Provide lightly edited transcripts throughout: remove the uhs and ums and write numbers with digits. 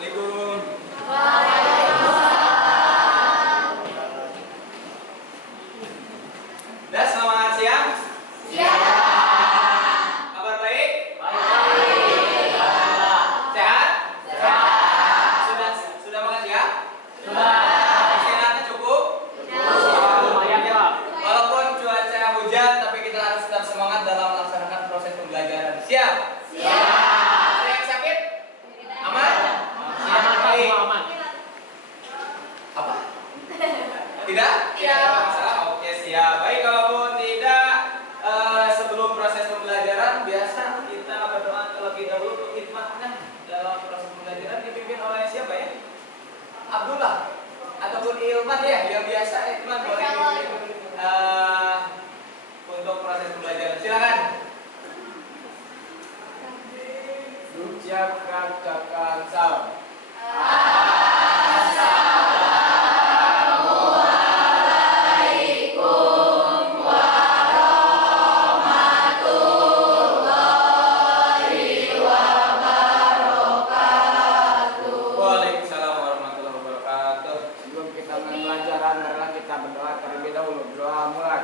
Dah, selamat siang. Siang. Kabar baik? Baik. Sehat? Sehat. Sudah makan siang? Sudah. Istirahatnya cukup? Lumayan, Pak. Walaupun cuaca hujan, tapi kita harus tetap semangat dalam melaksanakan proses pembelajaran. Siap? Siap. Ada yang sakit? Aman? Aman, Pak. Baik. Aman. Apa? Tidak? Tidak ada masalah. Oke, siap. Baik, kalaupun tidak, sebelum proses pembelajaran biasa kita berdoa terlebih dahulu untuk hikmahnya dalam proses pembelajaran dipimpin oleh siapa ya? Abdullah ataupun Ilman ya, yang biasa Ilman boleh dipimpin untuk proses pembelajaran. Silakan. Ucapkan salam. Waalaikumsalam warahmatullahi wabarakatuh. Sebelum kita mulai pelajaran, marilah kita berdoa terlebih dahulu. Doa mulai.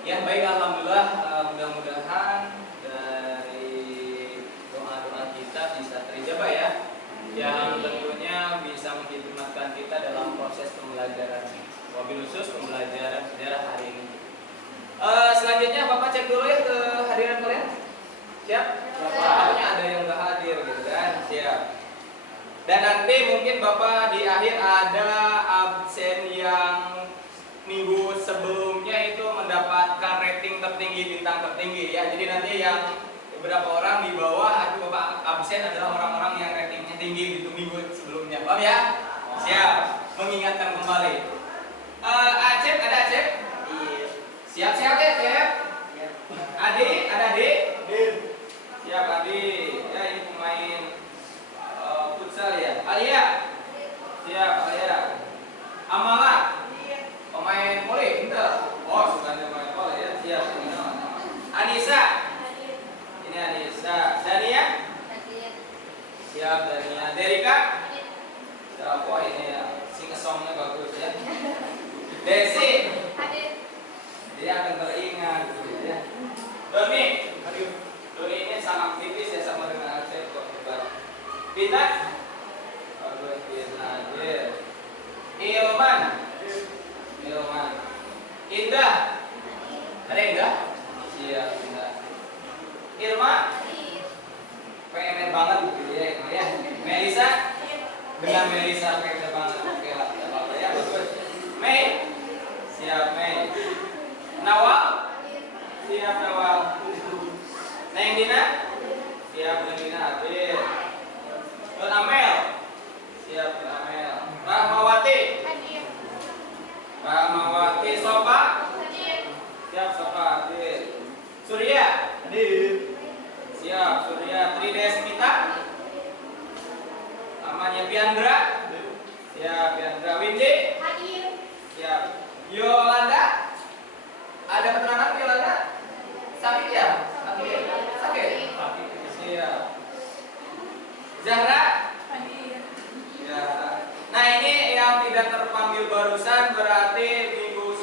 Ya baik, alhamdulillah, mudah-mudahan dari doa-doa kita bisa terijabah ya, yang tentunya bisa menghikmatkan kita dalam proses pembelajaran, wabil khusus pembelajaran sejarah hari ini. Selanjutnya Bapak cek dulu ya ke hadiran kalian. Siap? Takutnya ada yang nggak hadir gitu kan? Siap. Dan nanti mungkin Bapak di akhir ada absen yang minggu sebelumnya itu mendapatkan rating tertinggi, bintang tertinggi ya. Jadi nanti yang beberapa orang di bawah itu Bapak absen adalah orang-orang yang ratingnya tinggi gitu minggu sebelumnya. Paham ya? Siap. Mengingatkan kembali. Acep, ada Acep? Iya. Siap ya, Acep? Adi, ada Adi? Siap Adi. Ya ini pemain futsal ya. Alia? Siap Alia. Amala? Pemain voli, bener. Oh, suka pemain voli ya. Siap. Anissa. Ini Anissa. Dania. Siap Dania. Derika. Siap. Oh ini ya. Sing songnya bagus ya. Desi. Dia akan teringat gitu ya. Doni. Doni ini sangat tipis ya sama dengan Acep kok. Pina. Bagus Pina aja. Ilman. Indah. Ada Indah? Siap Indah. Irma? PMR banget gitu ya, ya. Melisa? Dengan Melisa PMR banget. Oke lah, tidak apa-apa ya. Bagus. Mei? Siap Mei. Nawal? Siap Nawal. Neng Dina? Siap Neng Dina hadir. Don Amel? Siap Don Amel. Rahmawati? Rahmawati. Sofa? Siap Sofa hadir. Surya? Hadir. Siap Surya. Tridesmita? Namanya Piandra? Siap Piandra. Windy? Siap. Yolanda? Ada keterangan Yolanda? Sakit ya? Sakit? Siap. Zahra? Ya. Nah ini yang tidak terpanggil barusan berarti minggu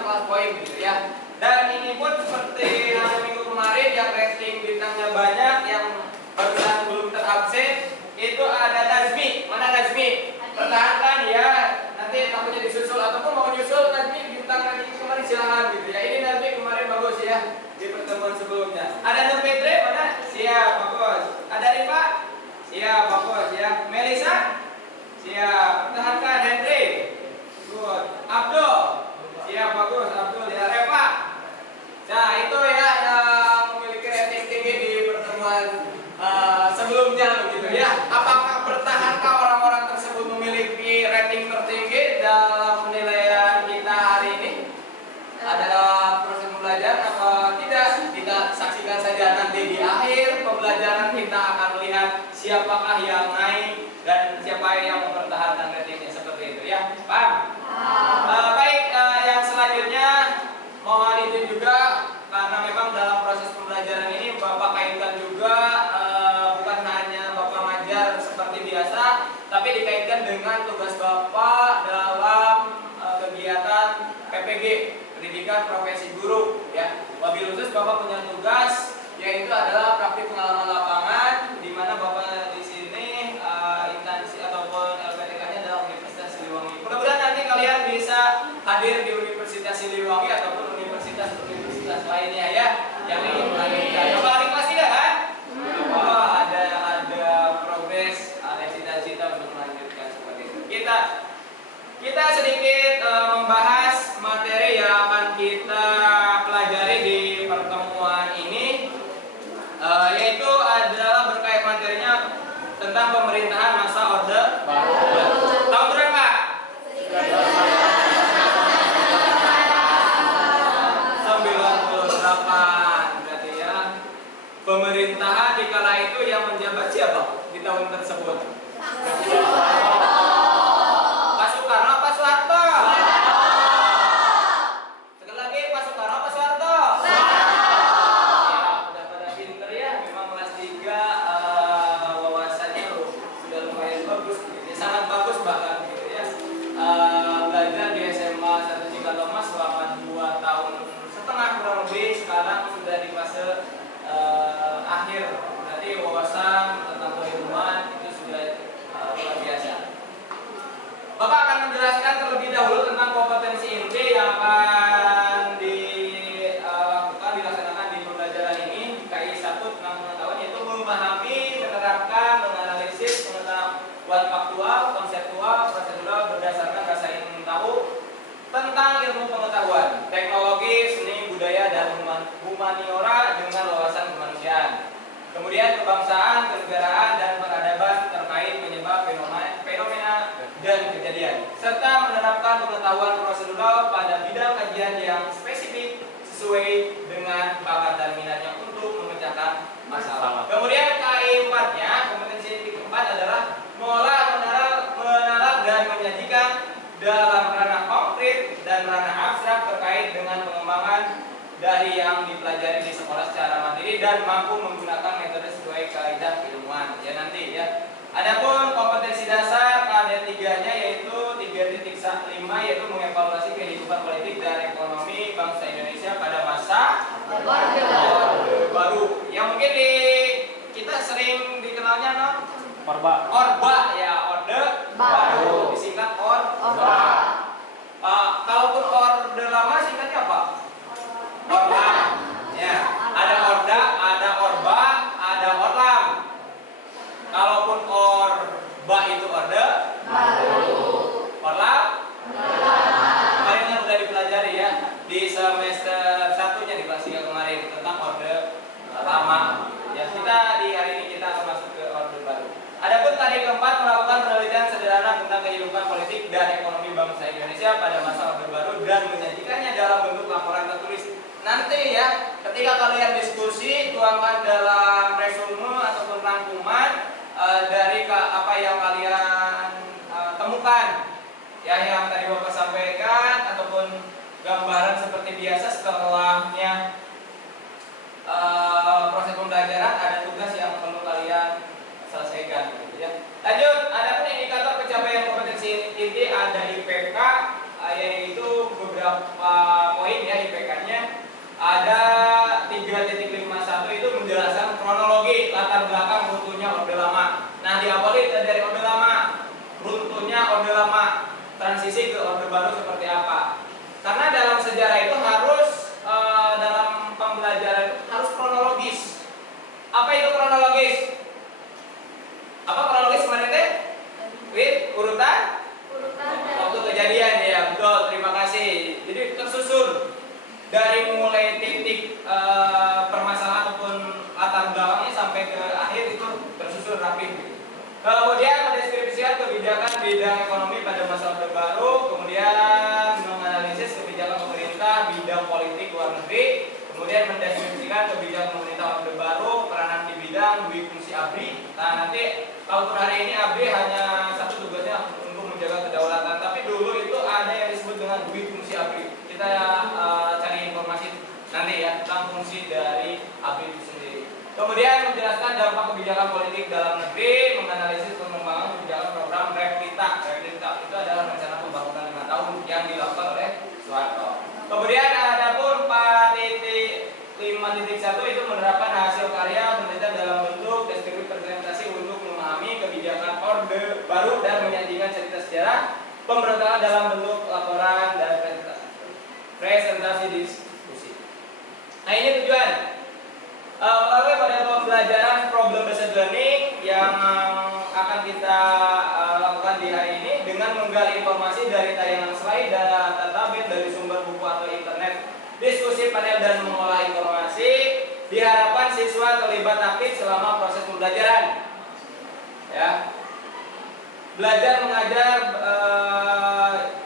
atau kelas poin gitu ya. Dan ini pun seperti hari minggu kemarin yang rating bintangnya banyak, yang barusan belum terabsen, itu ada Nazmi. Mana Nazmi? Pertahankan ya, nanti takutnya disusul ataupun mau nyusul Nazmi bintang rating kemarin silahkan gitu ya. Ini Nazmi kemarin bagus ya di pertemuan sebelumnya. Ada Nur Petre mana? Siap, bagus. Ada Rifa? Siap, bagus ya. Melisa? Siap. Pertahankan Henry. Good. Abdul? Siap, bagus. Abdul ya. Reva? Nah itu ya yang memiliki rating tinggi di pertemuan sebelumnya begitu ya. Apakah bertahankah orang-orang tersebut memiliki rating tertinggi dalam penilaian kita hari ini? Adalah proses pembelajaran apa tidak? Kita saksikan saja nanti di akhir pembelajaran kita akan melihat siapakah yang naik dan siapa yang mempertahankan ratingnya seperti itu ya. Paham? Baik, yang selanjutnya mohon izin juga karena memang dalam proses pembelajaran ini Bapak kaitkan juga bukan hanya Bapak ngajar seperti biasa, tapi dikaitkan dengan tugas Bapak dalam kegiatan PPG, pendidikan profesi guru ya. Wabil khusus Bapak punya tugas yaitu adalah praktik pengalaman lapangan, di mana Bapak di sini instansi ataupun LPTK-nya adalah Universitas Siliwangi. Mudah-mudahan nanti kalian bisa hadir di Universitas Siliwangi ataupun universitas lainnya ya yang ingin melanjutkan. Bapak hari kelas 3 kan? Oh, ada progres, ada cita-cita untuk melanjutkan seperti itu. Kita sedikit membahas materi yang akan kita pelajari di pertemuan ini, yaitu adalah berkait materinya tentang pemerintahan masa Orde Baru. Tahun berapa? 98 berarti ya. Pemerintahan di kala itu yang menjabat siapa di tahun tersebut? Pak Soekarno, Pak Soeharto? Sekali lagi, Pak Soekarno, Pak Soeharto? Ya, udah pada pinter ya. Memang kelas 3 wawasannya sudah lumayan bagus gitu ya. Sangat bagus bahkan gitu ya. Belajar di SMA 1 Cikalomas selama 2 tahun setengah kurang lebih, sekarang sudah di fase akhir. Berarti wawasan tentang keilmuan itu sudah luar biasa. Bapak akan menjelaskan terlebih dahulu tentang kompetensi inti yang akan dilaksanakan di pembelajaran ini. KI 1 tentang pengetahuan yaitu memahami, menerapkan, menganalisis pengetahuan faktual, konseptual, prosedural berdasarkan rasa ingin tahu tentang ilmu pengetahuan, teknologi, seni, budaya, dan humaniora dengan wawasan kemanusiaan. Kemudian kebangsaan, kenegaraan, dan peradaban terkait penyebab fenomena dan kejadian, serta menerapkan pengetahuan prosedural pada bidang kajian yang spesifik sesuai dengan bakat dan minatnya untuk memecahkan masalah. Kemudian KI 4-nya, kompetensi keempat adalah mengolah, menalar, dan menyajikan dalam ranah konkret dan ranah abstrak terkait dengan pengembangan dari yang dipelajari di sekolah secara mandiri dan mampu menggunakan metode sesuai kaidah keilmuan ya nanti ya. Adapun kompetensi dasar KD 3-nya yaitu 3.5 yaitu mengevaluasi kehidupan politik dan ekonomi bangsa Indonesia pada masa Orde Baru. Yang mungkin kita sering dikenalnya Orba ya, Orde Baru disingkat Orba. Kalaupun Orde Lama singkatnya apa? Orlam. Ya, ada Orda, ada Orba, ada Orlam. Kalaupun Orba itu Orde Baru. Orlam? Kemarin kan sudah dipelajari ya di semester 1-nya di kelas 3 kemarin tentang Orde Lama. Ya, kita di hari ini kita akan masuk ke Orde Baru. Adapun tadi keempat, melakukan penelitian sederhana tentang kehidupan politik dan ekonomi bangsa Indonesia pada masa Orde Baru dan menyajikannya dalam bentuk laporan tertulis. Nanti ya, ketika kalian diskusi, tuangkan dalam resume ataupun rangkuman dari apa yang kalian temukan. Ya, yang tadi Bapak sampaikan ataupun gambaran seperti biasa setelahnya proses pembelajaran ada tugas yang perlu kalian selesaikan gitu ya. Lanjut, adapun indikator pencapaian kompetensi inti ada IPK yaitu beberapa ada 3.51 itu menjelaskan kronologi latar belakang runtuhnya Orde Lama. Nah, diawali dari Orde Lama, runtuhnya Orde Lama, transisi ke Orde Baru seperti apa. Karena dalam sejarah itu harus dalam pembelajaran itu harus kronologis. Apa itu kronologis? Apa kronologis kemarin teh? Urutan waktu kejadian, ya betul, terima kasih. Jadi tersusun dari mulai titik permasalahan ataupun latar belakangnya sampai ke akhir itu tersusun rapi. Kemudian mendeskripsikan kebijakan bidang ekonomi pada masa Orde Baru, kemudian menganalisis kebijakan pemerintah bidang politik luar negeri, kemudian mendeskripsikan kebijakan pemerintah Orde Baru, peranan di bidang dui fungsi ABRI. Nah, nanti kalau untuk hari ini ABRI hanya satu tugasnya untuk menjaga kedaulatan, tapi dulu itu ada yang disebut dengan dui fungsi ABRI. Kita cari informasi nanti ya tentang fungsi dari ABRI itu sendiri. Kemudian menjelaskan dampak kebijakan politik dalam negeri, menganalisis pengembangan kebijakan program REPITA. REPITA itu adalah rencana pembangunan 5 tahun yang dilakukan oleh Soeharto. Kemudian ada pun 4.5.1 itu menerapkan hasil karya pemerintah dalam bentuk deskripsi presentasi untuk memahami kebijakan Orde Baru dan menyajikan cerita sejarah pemberontakan dalam bentuk laporan dan presentasi diskusi. Nah, ini tujuan. Melalui pada pembelajaran problem based learning yang akan kita lakukan di hari ini dengan menggali informasi dari tayangan slide dan database dari sumber buku atau internet, diskusi panel dan mengolah informasi, diharapkan siswa terlibat aktif selama proses pembelajaran. Ya. Belajar mengajar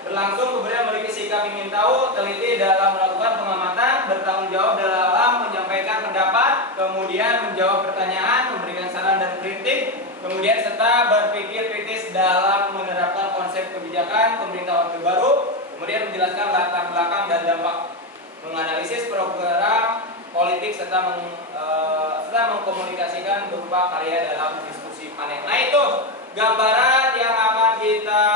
berlangsung, kemudian memiliki sikap ingin tahu, teliti dalam melakukan pengamatan, bertanggung jawab dalam menyampaikan pendapat, kemudian menjawab pertanyaan, memberikan saran dan kritik, kemudian serta berpikir kritis dalam menerapkan konsep kebijakan pemerintah Orde Baru, kemudian menjelaskan latar belakang dan dampak, menganalisis program politik serta mengkomunikasikan berupa karya dalam diskusi panel. Nah, itu gambaran yang akan kita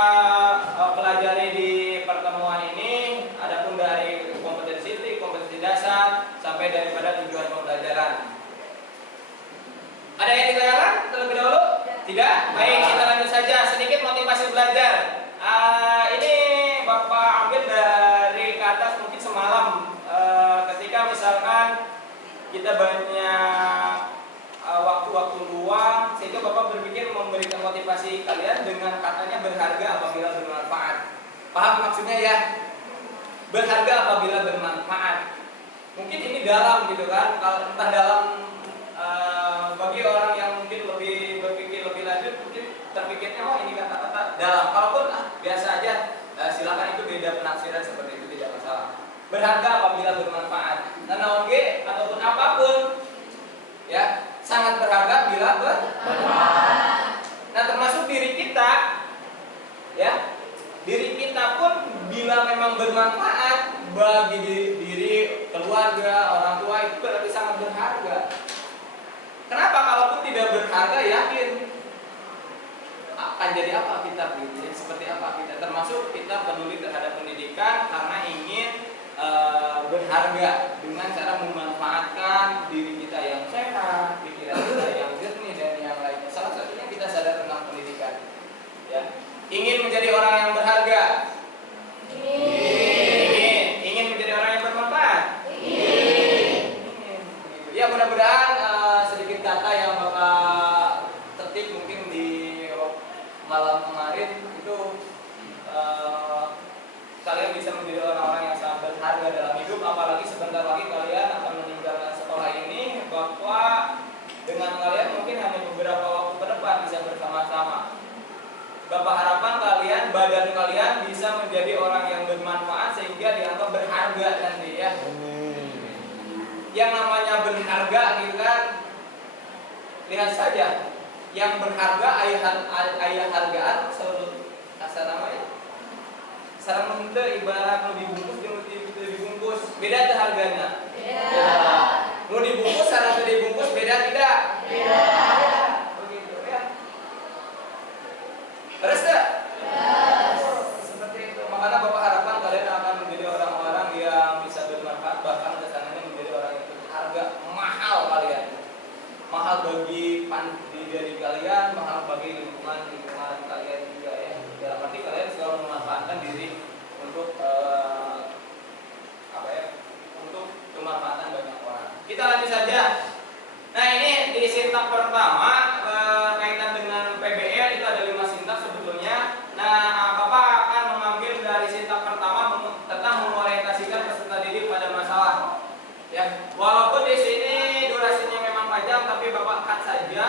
pelajari di pertemuan ini. Adapun dari kompetensi dasar sampai daripada tujuan pembelajaran. Ada yang ditanyakan terlebih dahulu? Tidak? Baik, kita lanjut saja. Sedikit motivasi belajar. Ini Bapak ambil dari ke atas mungkin semalam ketika misalkan kita banyak waktu-waktu luang, sehingga Bapak berpikir memberikan motivasi kalian dengan katanya berharga apabila bermanfaat. Paham maksudnya ya? Berharga apabila bermanfaat. Mungkin ini dalam gitu kan, kalau entah dalam bagi orang yang mungkin lebih berpikir lebih lanjut, mungkin terpikirnya oh ini kata-kata dalam. Kalaupun biasa aja, silakan, itu beda penafsiran seperti itu, tidak masalah. Berharga apabila bermanfaat. Nah, oke ataupun apapun ya sangat berharga bila bermanfaat. Nah, termasuk diri kita, ya, diri kita pun bila memang bermanfaat bagi diri keluarga, orang tua, itu berarti sangat berharga. Kenapa? Kalaupun tidak berharga, yakin akan jadi apa kita, seperti apa kita. Termasuk kita peduli terhadap pendidikan karena ingin berharga dengan cara memanfaatkan diri kita yang sehat, pikiran kita yang jernih dan yang lainnya. Salah satunya kita sadar tentang pendidikan. Ya. Ingin menjadi orang yang berharga. Ingin menjadi orang yang bermanfaat. Ya, mudah-mudahan sedikit data yang Bapak tertib mungkin di malam kemarin itu kalian bisa menjadi orang-orang yang sangat berharga dalam hidup. Apalagi sebentar lagi kalian akan meninggalkan sekolah ini, bahwa dengan kalian mungkin hanya beberapa waktu ke depan bisa bersama-sama. Bapak harapkan kalian, badan kalian bisa menjadi orang yang bermanfaat sehingga dianggap berharga nanti ya. Yang namanya berharga gitu kan, lihat saja, yang berharga ayah hargaan selalu asal namanya. Sarang mente ibarat mau dibungkus jeung dibungkus, beda tuh harganya. Beda. Mau dibungkus sarang dibungkus beda tidak? Beda. Begitu ya. Terus tak? Yes. Seperti itu. Makanya Bapak harapkan kalian akan menjadi orang-orang yang bisa bermanfaat, bahkan kesananya Kita lanjut saja. Nah, ini di sintak pertama kaitan dengan PBL itu ada 5 sintak sebetulnya. Nah, Bapak akan mengambil dari sintak pertama tentang mengorientasikan peserta didik pada masalah. Ya, walaupun di sini durasinya memang panjang, tapi Bapak cut saja.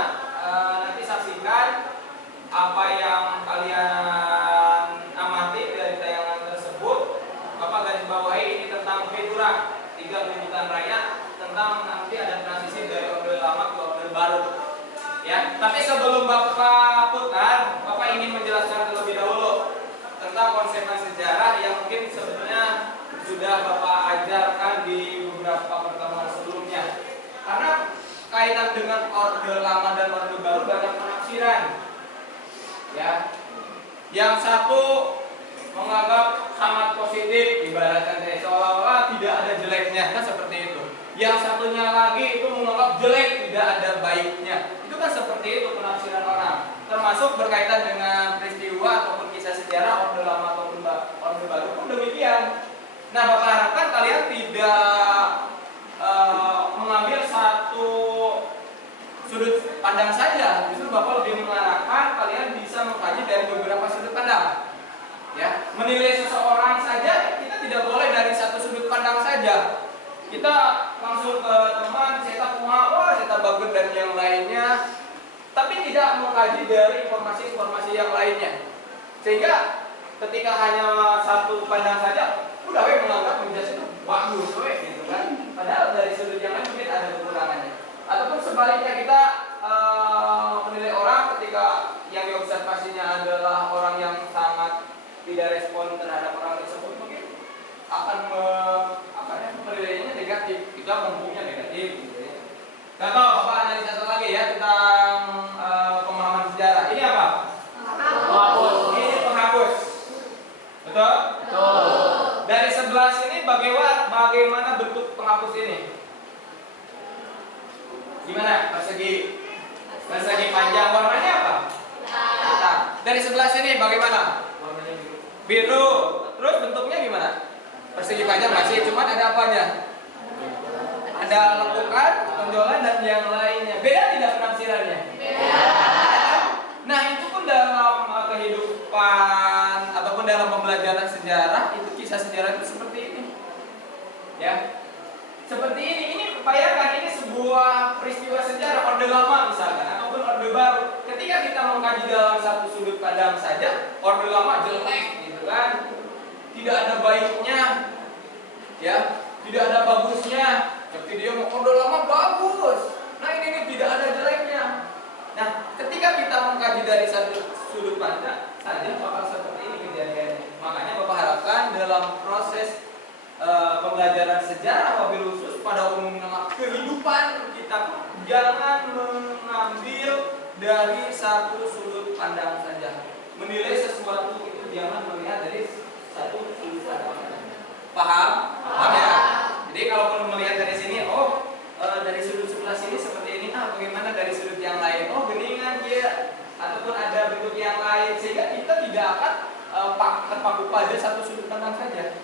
Nanti saksikan apa yang kalian amati dari tayangan tersebut. Bapak garis bawahi ini tentang Fitura 3 penyebutan rakyat, tentang nanti ada transisi dari orde lama ke orde baru. Ya, tapi sebelum Bapak putar, Bapak ingin menjelaskan terlebih dahulu tentang konsep sejarah yang mungkin sebetulnya sudah Bapak ajarkan di beberapa pertemuan sebelumnya. Karena kaitan dengan orde lama dan orde baru banyak penafsiran. Ya, yang satu menganggap sangat positif, ibaratkan seolah-olah tidak ada jeleknya, kan seperti itu. Yang satunya lagi itu menganggap jelek, tidak ada baiknya. Itu kan seperti itu penafsiran orang. Termasuk berkaitan dengan peristiwa ataupun kisah sejarah orde lama ataupun orde baru pun demikian. Nah, Bapak harapkan kalian tidak mengambil satu sudut pandang saja. Justru Bapak lebih mengarahkan kalian bisa mengkaji dari beberapa sudut pandang. Ya, menilai seseorang saja kita tidak boleh dari satu sudut pandang saja. Kita langsung ke teman, cetak wah, cetak bagus dan yang lainnya, tapi tidak mengkaji dari informasi-informasi yang lainnya. Sehingga ketika hanya satu pandang saja, udah menganggap menjadi itu bagus, gitu kan. Padahal dari sudut yang lain mungkin ada kekurangannya. Ataupun sebaliknya kita menilai orang ketika yang diobservasinya adalah orang yang sangat tidak respon terhadap orang tersebut, mungkin akan menilainya negatif, kita mempunyai negatif gitu ya. Contoh, Bapak analisa satu lagi ya tentang pemahaman sejarah. Ini apa? Penghapus. Ini penghapus. Betul? Betul. Dari sebelah sini bagaimana bentuk penghapus ini? Gimana? Persegi panjang, warnanya apa? Hitam. Dari sebelah sini bagaimana? Warnanya biru. Terus bentuknya gimana? Persegi panjang masih, cuman ada apanya? Ada lekukan, tonjolan dan yang lainnya. Beda tidak penafsirannya? Beda. Nah, itu pun dalam kehidupan ataupun dalam pembelajaran sejarah, itu kisah sejarah itu seperti ini. Ya. Seperti ini. Ini bayangkan ini sebuah peristiwa sejarah orde lama misalkan ataupun orde baru. Ketika kita mengkaji dalam satu sudut pandang saja, orde lama jelek gitu kan. Tidak ada baiknya. Ya, tidak ada bagusnya. Seperti dia mau orde lama bagus. Nah, ini tidak ada jeleknya. Nah, ketika kita mengkaji dari satu sudut pandang saja bakal seperti ini kejadiannya. Makanya Bapak harapkan dalam proses pembelajaran sejarah wabil khusus pada umumnya kehidupan kita jangan mengambil dari satu sudut pandang saja. Menilai sesuatu itu jangan melihat dari satu sudut pandang. Paham? Paham ya? Jadi kalau melihat dari sini, dari sudut sebelah sini seperti ini, bagaimana dari sudut yang lain? Geningan dia, ataupun ada bentuk yang lain, sehingga kita tidak akan terpaku pada satu sudut pandang saja.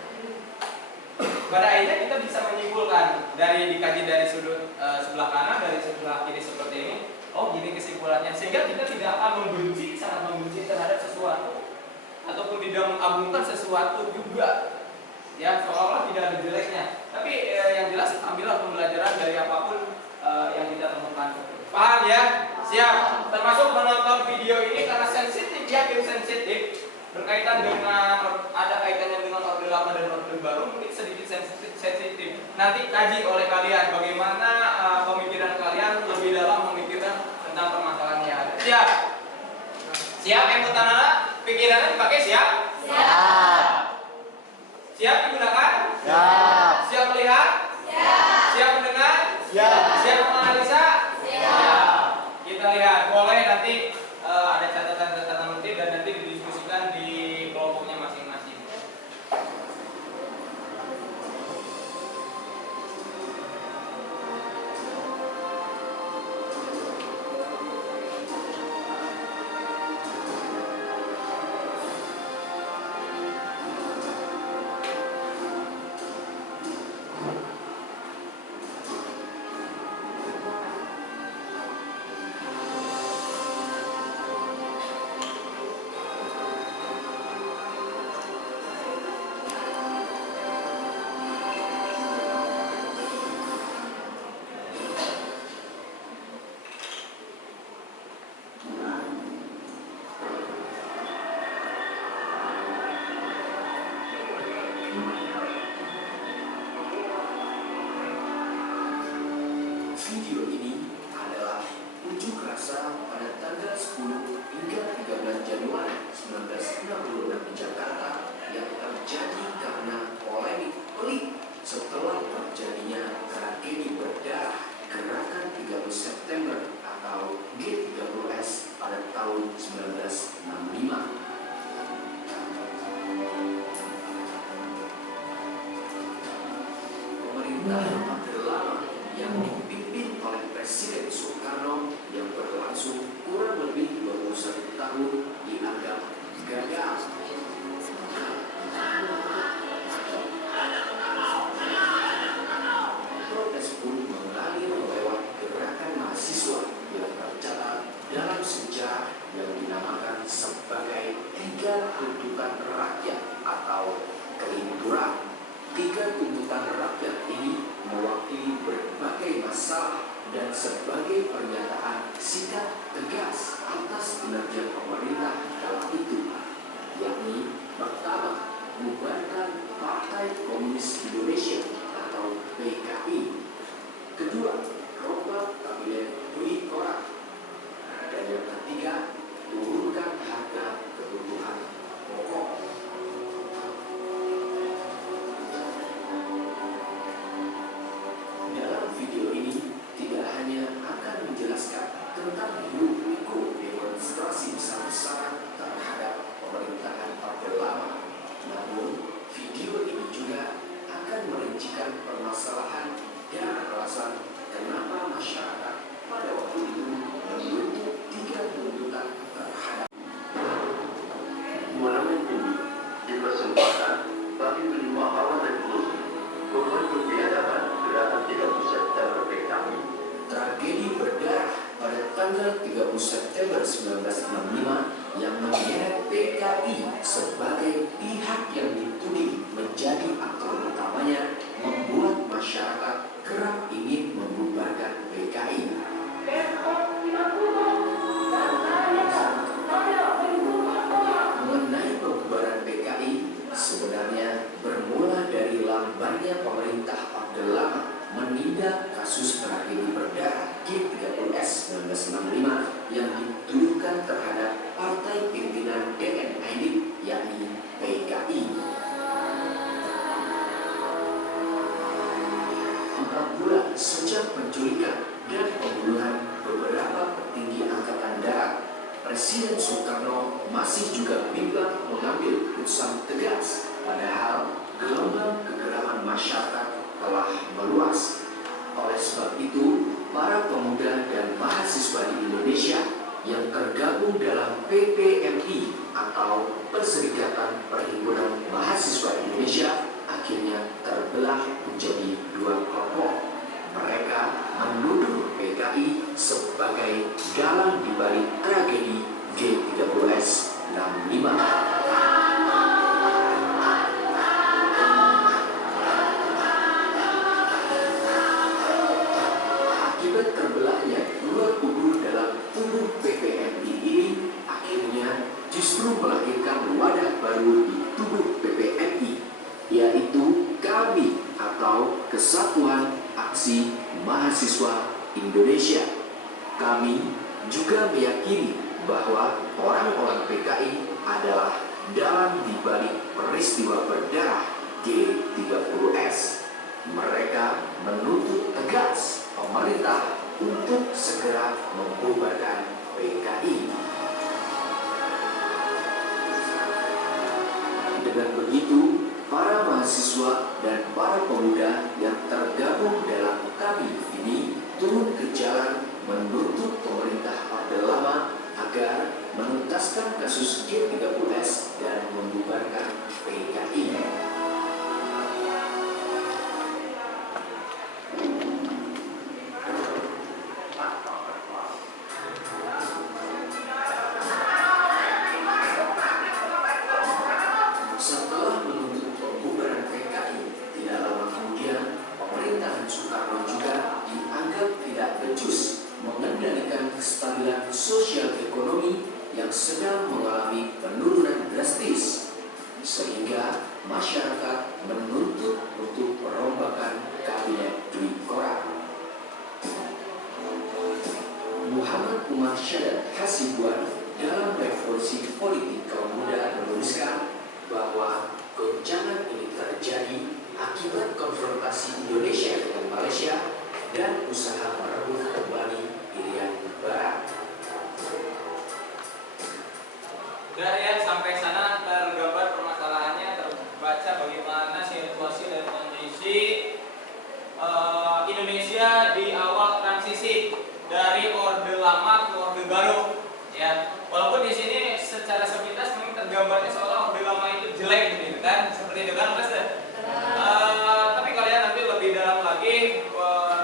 Pada akhirnya kita bisa menyimpulkan dikaji dari sudut sebelah kanan, dari sebelah kiri seperti ini. Gini kesimpulannya, sehingga kita tidak akan sangat membenci terhadap sesuatu, ataupun tidak mengagungkan sesuatu juga. Ya, seolah-olah tidak ada jeleknya. Tapi yang jelas ambillah pembelajaran dari apapun yang kita temukan. Paham ya? Siap. Termasuk menonton video ini karena sensitif, yakin sensitif, berkaitan dengan ada kaitannya dengan orde lama dan orde baru, mungkin sedikit sensitif. Nanti kaji oleh kalian bagaimana pemikiran kalian lebih dalam memikirkan tentang permasalahan yang ada. Siap? Siap yang tanah pikirannya dipakai siap? Siap. Siap digunakan? Siap. Siap melihat? Siap. Siap mendengar? Siap. Siap menganalisa? Siap. Kita lihat, boleh nanti ada catatan-catatan nanti dan nanti didiskusikan di kelompoknya masing-masing. video ini adalah unjuk rasa pada tanggal 10 hingga 13 Januari 1966 di Jakarta yang terjadi karena polemik pelik setelah terjadinya tragedi berdarah Gerakan 30 September atau G30S pada tahun 1965. Pemerintahan Orde Lama yang dipimpin oleh Presiden Soekarno yang berlangsung kurang lebih 21 tahun dianggap gagal. Protes pun mengalir lewat gerakan mahasiswa yang tercatat dalam sejarah yang dinamakan sebagai 3 tuntutan rakyat atau kelinturan. 3 tuntutan rakyat ini mewakili berbagai masalah dan sebagai pernyataan sikap tegas atas kinerja pemerintah kala itu, yakni pertama, bubarkan Partai Komunis Indonesia atau PKI. Kedua, rombak kabinet Dwi Korah. Dan yang ketiga, turunkan harga kebutuhan pokok. Dalam video ini tidak hanya akan menjelaskan tentang hiruk-pikuk demonstrasi besar-besaran terhadap pemerintahan Orde Lama, namun video ini juga akan merincikan permasalahan dan alasan kenapa masyarakat pada waktu itu menuntut 3 tuntutan terhadap Monumen ini dipersembahkan bagi kelima awal revolusi berbentuk biadaban Gerakan 30 September PKI. tragedi berdarah pada tanggal 30 September 1965 yang menyeret PKI sebagai pihak yang dituding menjadi aktor utamanya membuat masyarakat kerap ingin membubarkan PKI. Mengenai pembubaran PKI sebenarnya bermula dari lambannya pemerintah Orde Lama menindak kasus tragedi berdarah G30S 1965 yang dituduhkan terhadap partai pimpinan DNID yakni PKI. 4 bulan sejak penculikan dan pembunuhan beberapa petinggi Angkatan Darat, Presiden Soekarno masih juga bimbang mengambil keputusan tegas, padahal gelombang kegeraman masyarakat telah meluas. Oleh sebab itu, para pemuda dan mahasiswa di Indonesia yang tergabung dalam PPMI atau Perserikatan Perhimpunan Mahasiswa Indonesia akhirnya terbelah menjadi 2 kelompok. Mereka menuduh PKI sebagai dalang di balik tragedi G30S 65. Akibat terbelahnya 2 kubu dalam tubuh PPMI ini akhirnya justru melahirkan wadah baru di tubuh PPMI, yaitu KAMI atau Kesatuan Aksi Mahasiswa Indonesia. Kami juga meyakini bahwa orang-orang PKI adalah dalang di balik peristiwa berdarah G30S. Mereka menuntut tegas pemerintah untuk segera membubarkan PKI. Dengan begitu, para mahasiswa dan para pemuda yang tergabung dalam KAMI ini turun ke jalan menuntut pemerintah Orde Lama agar menuntaskan kasus G30S dan membubarkan PKI. Setelah menuntut pembubaran PKI, tidak lama kemudian pemerintahan Soekarno juga dianggap tidak becus mengendalikan kestabilan sosial ekonomi yang sedang mengalami penurunan drastis, sehingga masyarakat Indonesia di awal transisi dari Orde Lama ke Orde Baru. Ya, walaupun di sini secara sepintas mungkin tergambarnya seolah Orde Lama itu jelek gitu kan, seperti itu kan, Mas. Tapi kalian nanti lebih dalam lagi,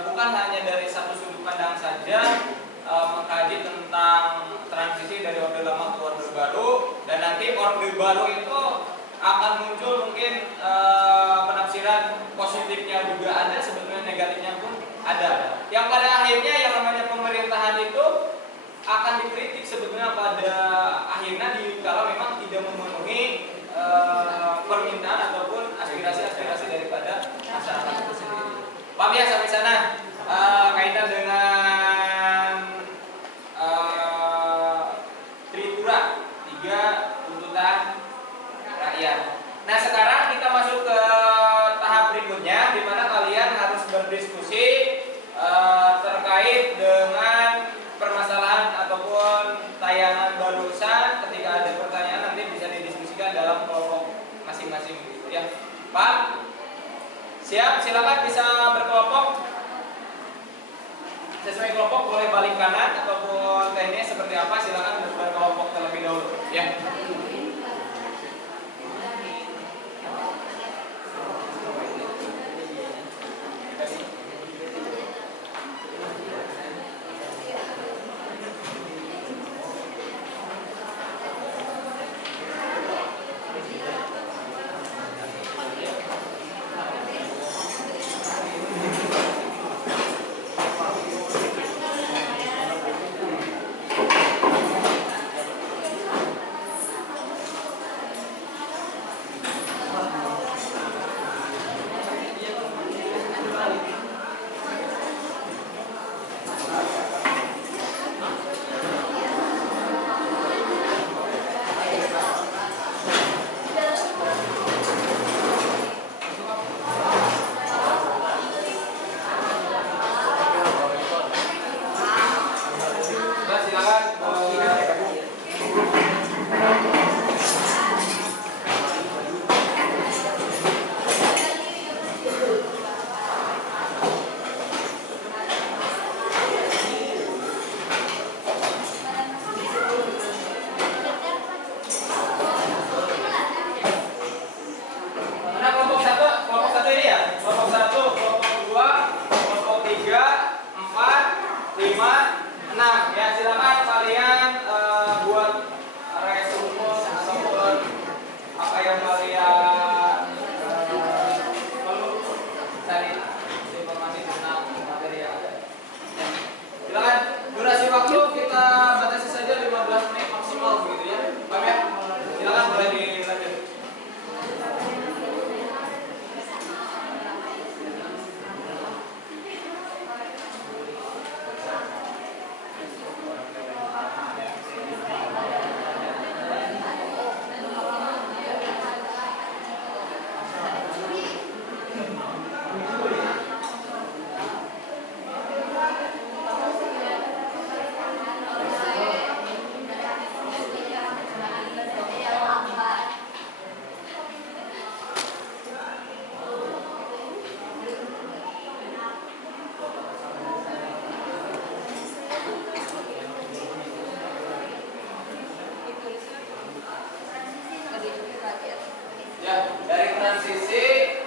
bukan hanya dari satu sudut pandang saja, mengkaji tentang transisi dari Orde Lama ke Orde Baru, dan nanti Orde Baru itu akan muncul mungkin penafsiran positifnya juga ada, sebetulnya negatifnya pun ada. Yang pada akhirnya yang namanya pemerintahan itu akan dikritik sebetulnya pada akhirnya kalau memang tidak memenuhi permintaan ataupun aspirasi-aspirasi daripada masyarakat itu sendiri. Paham ya sampai sana? Kaitan dengan Tripura, 3 tuntutan rakyat. Nah, sekarang kita masuk ke tahap berikutnya, di mana kalian harus berdiskusi terkait dengan permasalahan ataupun tayangan barusan. Ketika ada pertanyaan nanti bisa didiskusikan dalam kelompok masing-masing gitu ya. Pak, siap? Silakan bisa berkelompok. Sesuai kelompok boleh balik kanan ataupun teknisnya seperti apa, silakan berkelompok terlebih dahulu ya.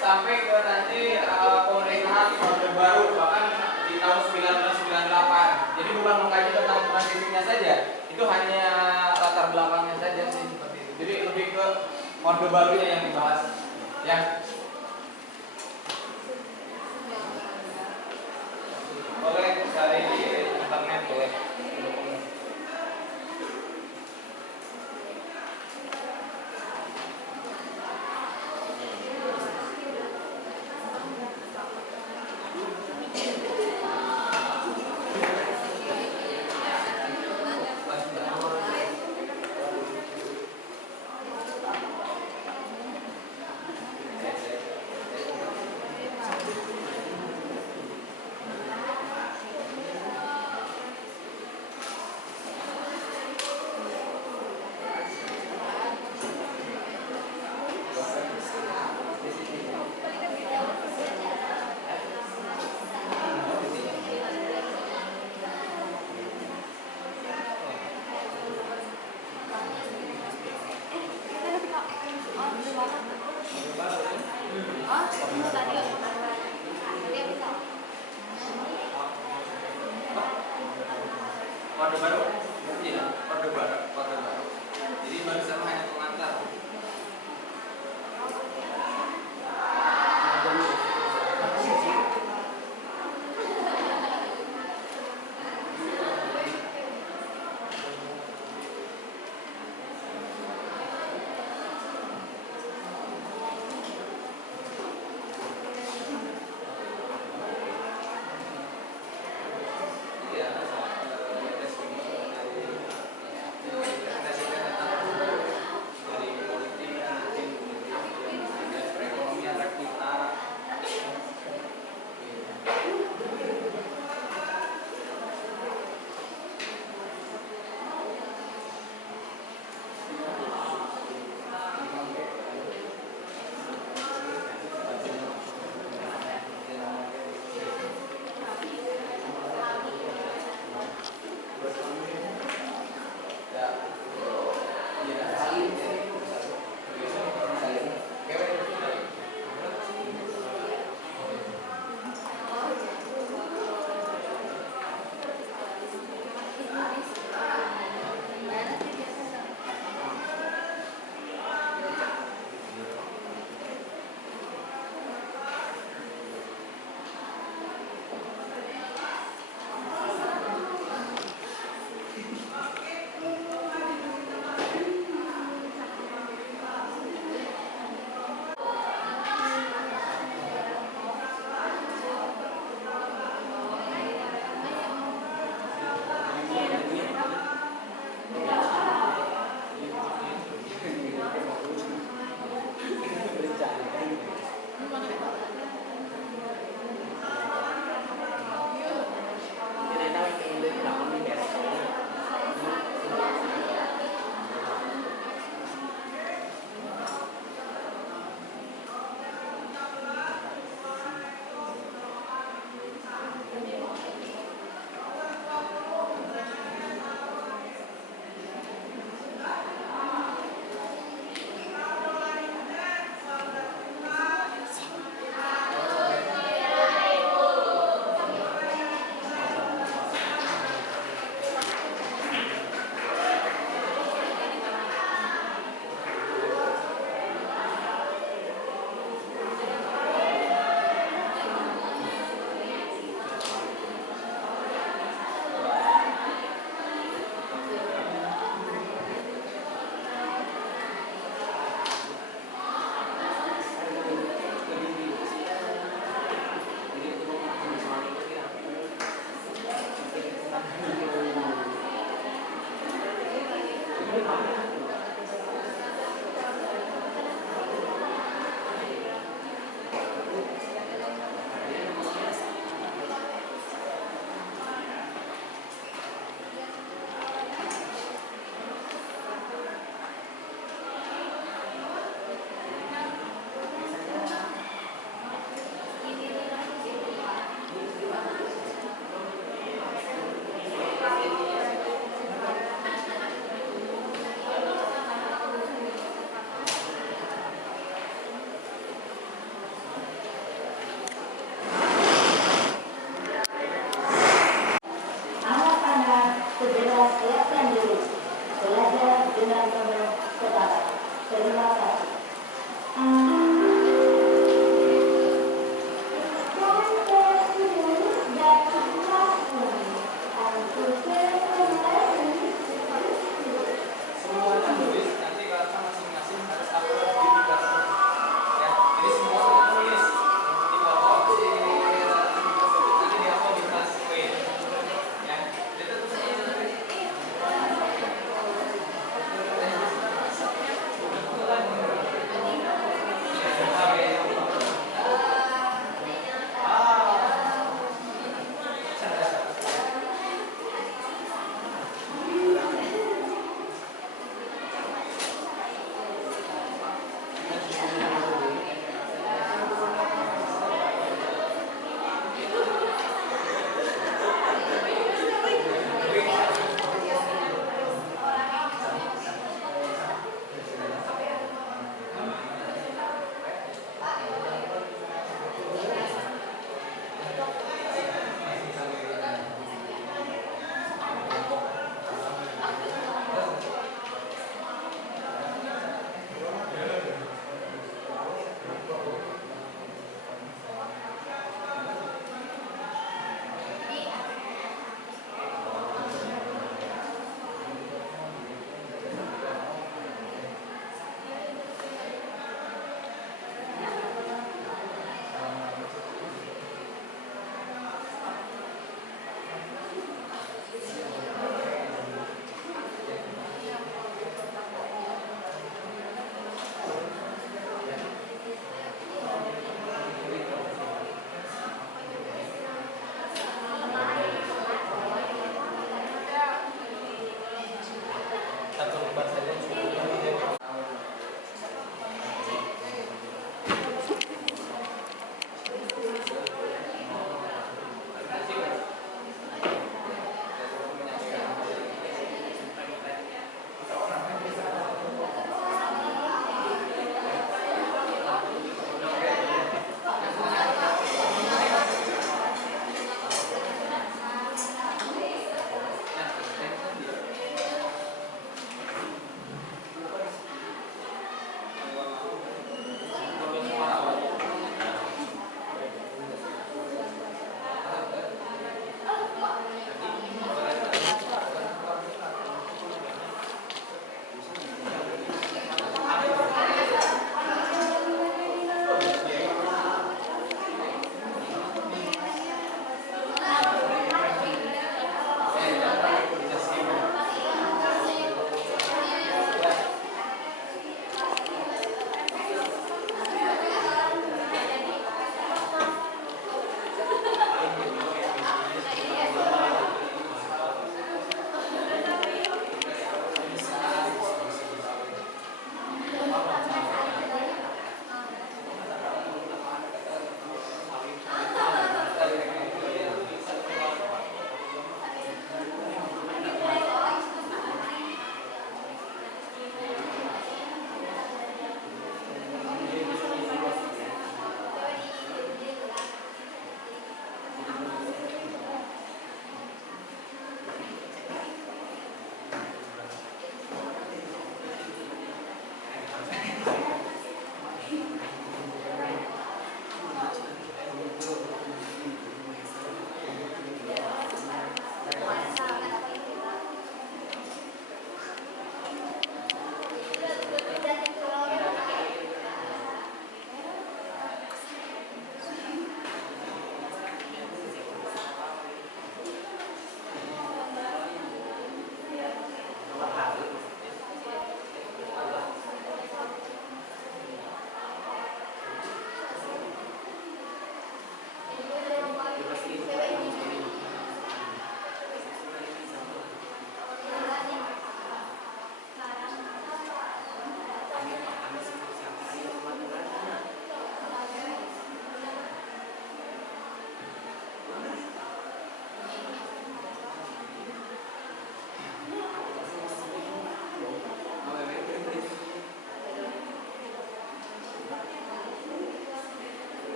Sampai ke nanti pemerintahan Orde Baru bahkan di tahun 1998. Jadi bukan mengkaji tentang transisinya saja, itu hanya latar belakangnya saja sih seperti itu. Jadi lebih ke Orde Barunya yang dibahas. Ya. Boleh cari di internet boleh.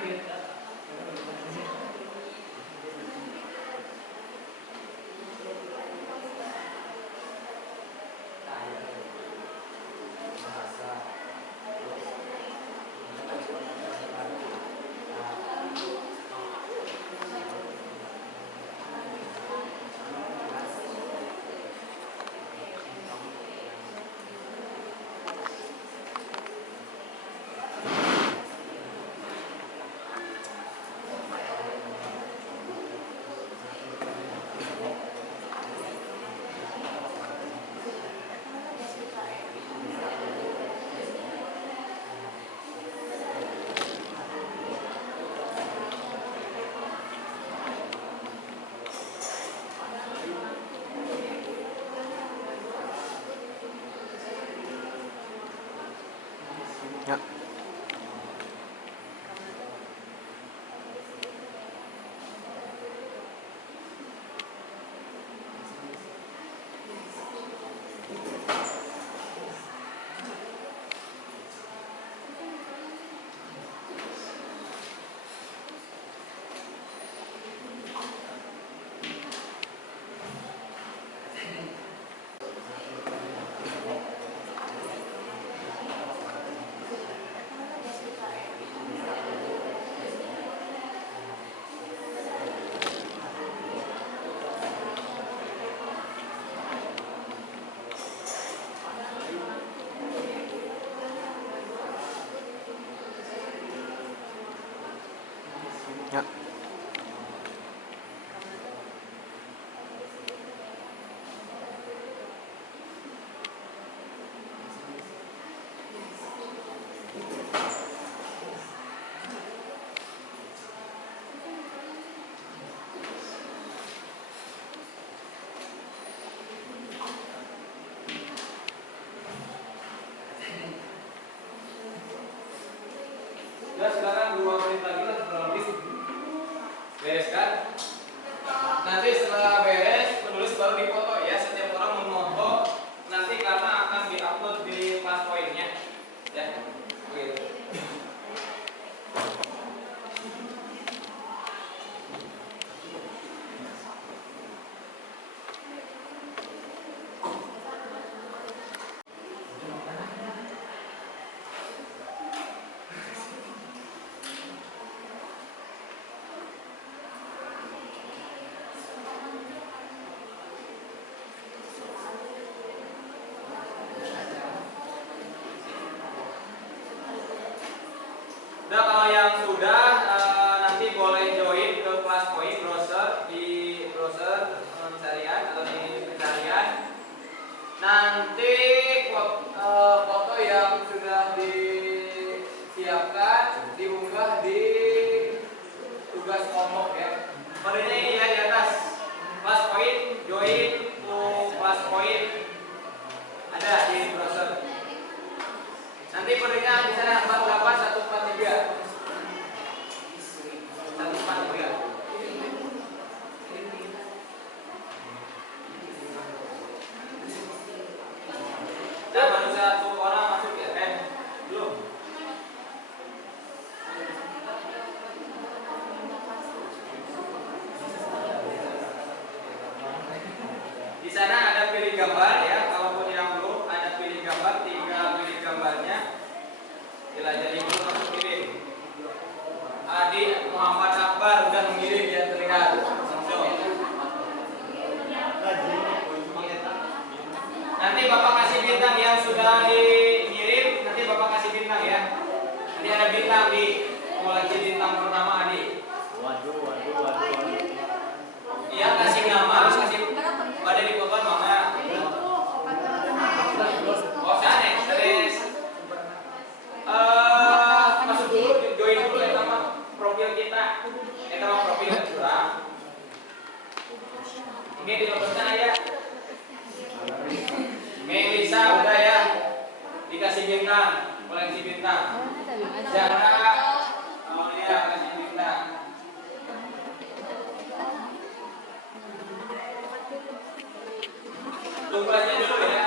Ya. Ya. Ya silakan 2 menit lagi lah kurang lebih. Beres kan? Nanti setelah beres penulis baru dipoto ya, setiap orang memoto nanti karena akan diupload di class point-nya ya. Begitu. Nah kalau yang sudah nanti boleh join ke kelas point browser di browser pencarian atau di pencarian. Nanti foto yang sudah disiapkan diunggah di tugas kelompok ya. Kodenya ini ya di atas. Kelas point join to kelas point ada di browser. Nanti kodenya di sana 48143. 143. Dan baru 1 orang masuk ya? Belum. Di sana ada pilih gambar ya. Kalaupun yang belum ada pilih gambar, 3 pilih gambarnya. Jelajah itu langsung kirim. Adi Muhammad Akbar udah mengirim ya, terlihat langsung. Nanti Bapak kasih bintang yang sudah dikirim, nanti Bapak kasih bintang ya. Nanti ada bintang di koleksi bintang pertama Adi. Waduh. Iya kasih nama, harus kasih pada di foto mana. Oh sana, terus masuk dulu, join dulu ya sama profil kita. Sama profil curang. Oke, dilebaskan aja. Melisa udah ya, dikasih bintang, koleksi bintang. Zara, Aulia kasih bintang. Tunggu aja dulu ya.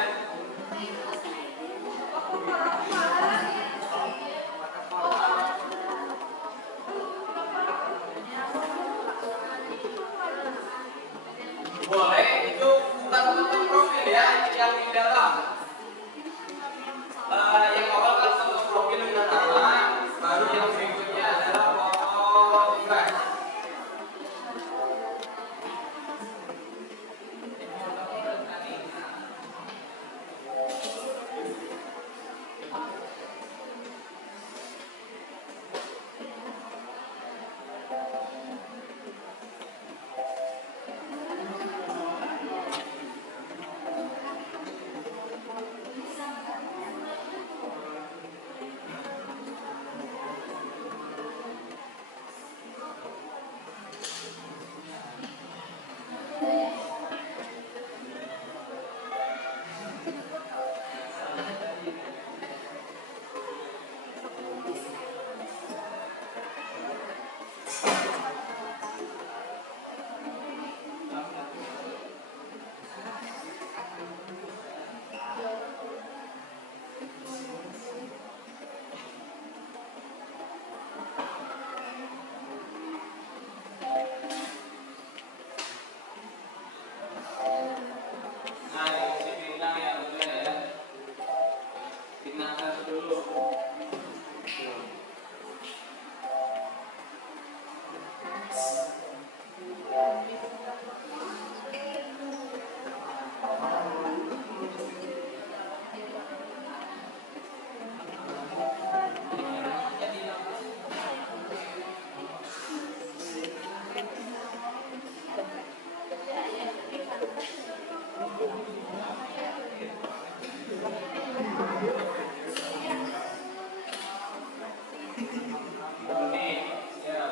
Nah, ini pinang ya udah ya. Pinang satu dulu. Nih, ya.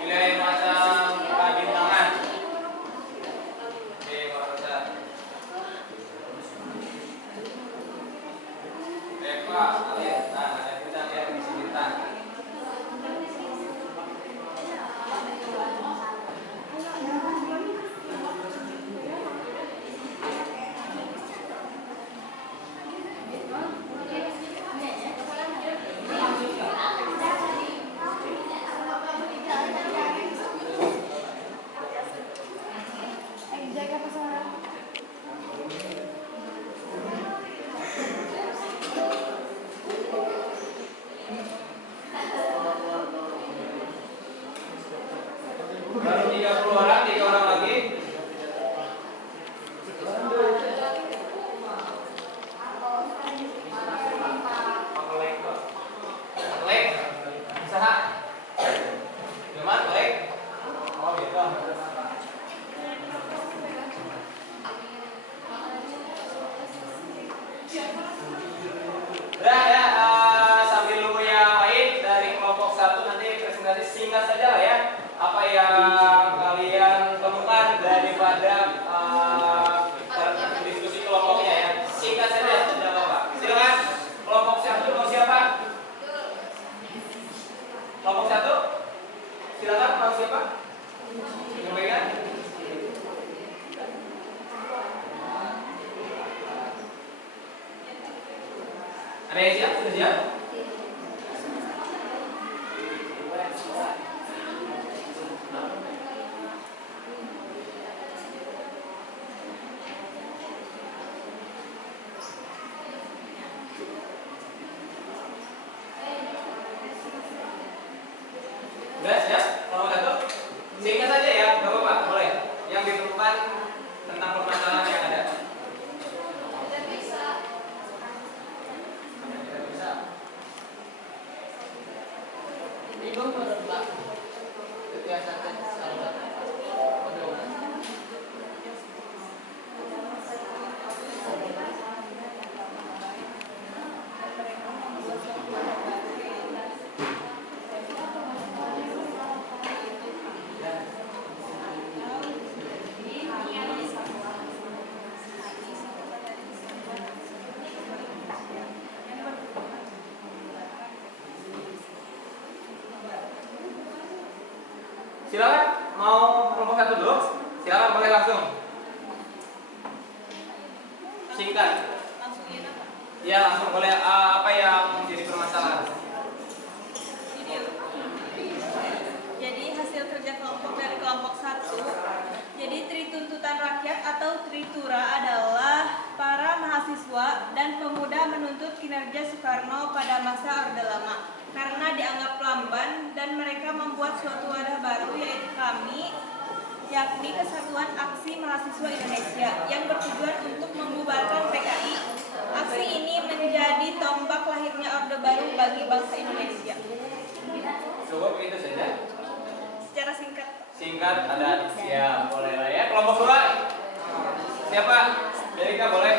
Wilayah macam Kabintangan. Oke, Marasa. Eva, Alif. Nah, ada bintang ya di sini bintang. Baru 30 orang, 3 orang lagi. Lek, usaha. Gimana, Lek? Oh, gitu. Udah ya, sambil nunggu yang lain dari kelompok 1 nanti presentasi singkat saja lah ya. Apa yang kalian temukan daripada diskusi kelompoknya ya. Singkat saja, tidak apa-apa. Silakan. Kelompok 1 mau siapa? Kelompok 1? Silakan, mau siapa? Sampaikan. Ada yang siap? Sudah siap? Udah siap? Kelompok 1? Singkat saja ya, nggak apa-apa, boleh. Yang ditemukan tentang permasalahan yang ada. Tidak bisa. Ibu berubah. Kebiasaan sahabat. Silakan, mau kelompok 1 dulu? Silakan, boleh langsung. Singkat. Langsungin apa? Ya, langsung boleh. Apa yang menjadi permasalahan? Jadi hasil kerja kelompok dari kelompok 1. Jadi Trituntutan Rakyat atau Tritura adalah para mahasiswa dan pemuda menuntut kinerja Soekarno pada masa Orde Lama karena dianggap lamban dan mereka membuat suatu wadah baru yaitu kami, yakni Kesatuan Aksi Mahasiswa Indonesia yang bertujuan untuk membubarkan PKI. Aksi ini menjadi tonggak lahirnya Orde Baru bagi bangsa Indonesia. Cukup itu saja. Secara singkat. Singkat ada siap, boleh lah ya. Kelompok 2 siapa? Derika boleh.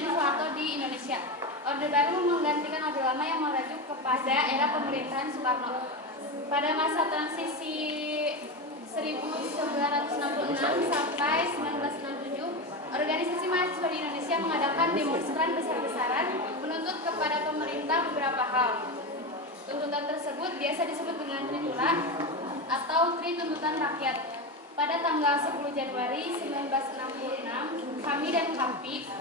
Presiden Soeharto di Indonesia. Orde Baru menggantikan Orde Lama yang merujuk kepada era pemerintahan Soekarno. Pada masa transisi 1966 sampai 1967, organisasi mahasiswa di Indonesia mengadakan demonstran besar-besaran menuntut kepada pemerintah beberapa hal. Tuntutan tersebut biasa disebut dengan Tritura atau Tri Tuntutan Rakyat. Pada tanggal 10 Januari 1966, kami dan KAPI,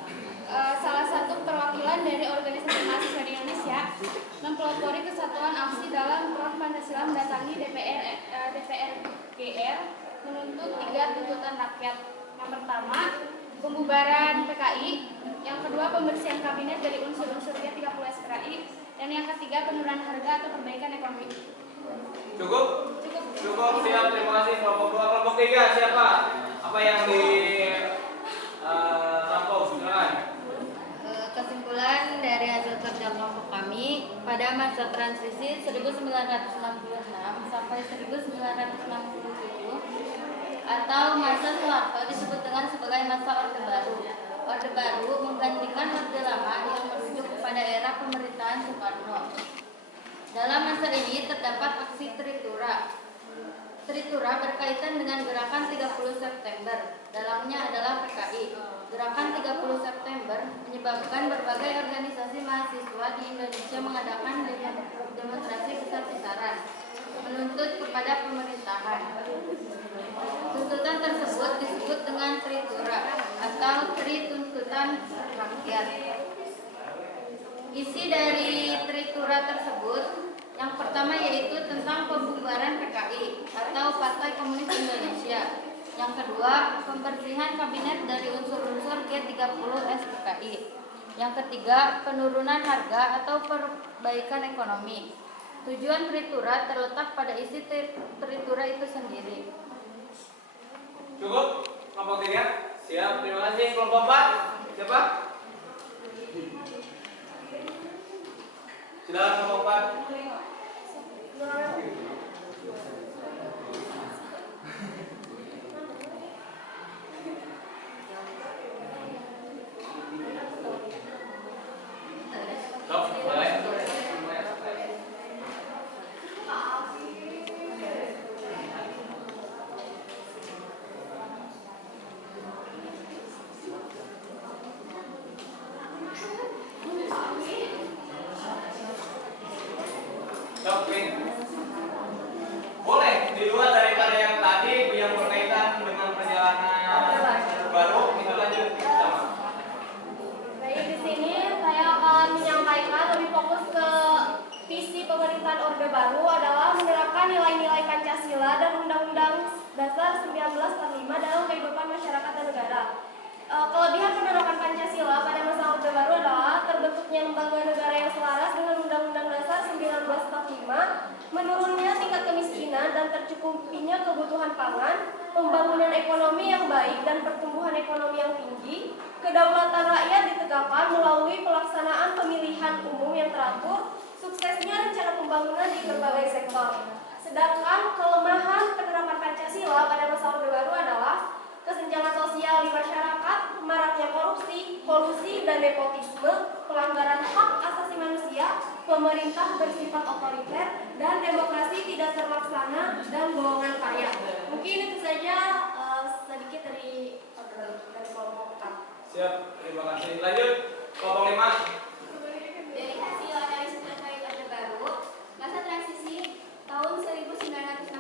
salah satu perwakilan dari organisasi mahasiswa di Indonesia, mempelopori kesatuan aksi dalam Front Pancasila mendatangi DPR GR menuntut 3 tuntutan rakyat. Yang pertama, pembubaran PKI, yang kedua pembersihan kabinet dari unsur-unsur G30 SPKI, dan yang ketiga penurunan harga atau perbaikan ekonomi. Cukup? Cukup, siap, terima kasih. Kelompok 2, kelompok 3 siapa? Apa yang di rampok? Silakan. Kesimpulan dari hasil kerja kelompok kami pada masa transisi 1966 sampai 1967 atau masa Soeharto disebut dengan sebagai masa Orde Baru. Orde Baru menggantikan Orde Lama yang merujuk kepada era pemerintahan Soekarno. Dalam masa ini terdapat aksi Tritura. Tritura berkaitan dengan gerakan 30 September. Dalamnya adalah PKI. Gerakan 30 September menyebabkan berbagai organisasi mahasiswa di Indonesia mengadakan demonstrasi besar-besaran menuntut kepada pemerintahan. Tuntutan tersebut disebut dengan Tritura atau Tri Tuntutan Rakyat. Isi dari Tritura tersebut yang pertama yaitu tentang pembubaran PKI atau Partai Komunis Indonesia. Yang kedua, pembersihan kabinet dari unsur-unsur G30 SPKI. Yang ketiga, penurunan harga atau perbaikan ekonomi. Tujuan Tritura terletak pada isi Tritura itu sendiri. Cukup? Kelompok 3? Siap, terima kasih. Kelompok 4? Siapa? Silakan kelompok 4. Boleh di luar daripada yang tadi yang berkaitan dengan perjalanan baru kita lanjut sama. Baik, di sini saya akan menyampaikan lebih fokus ke visi pemerintahan Orde Baru adalah menerapkan nilai-nilai Pancasila dan Undang-Undang Dasar 1945 dalam kehidupan masyarakat dan negara. Kelebihan penerapan Pancasila pada masa Orde Baru adalah terbentuknya lembaga negara yang selaras dengan Undang-Undang Dasar 1945, menurunnya tingkat kemiskinan dan tercukupinya kebutuhan pangan, pembangunan ekonomi yang baik dan pertumbuhan ekonomi yang tinggi, kedaulatan rakyat ditegakkan melalui pelaksanaan pemilihan umum yang teratur, suksesnya rencana pembangunan di berbagai sektor. Sedangkan kelemahan penerapan Pancasila pada masa Orde Baru adalah kesenjangan sosial di masyarakat, maraknya korupsi, kolusi, dan nepotisme, pelanggaran hak asasi manusia, pemerintah bersifat otoriter, dan demokrasi tidak terlaksana dan golongan kaya. Mungkin itu saja sedikit dari kelompok 4. Siap, terima kasih. Lanjut, kelompok 5. Dari hasil analisis terkait Orde Baru, masa transisi tahun 1966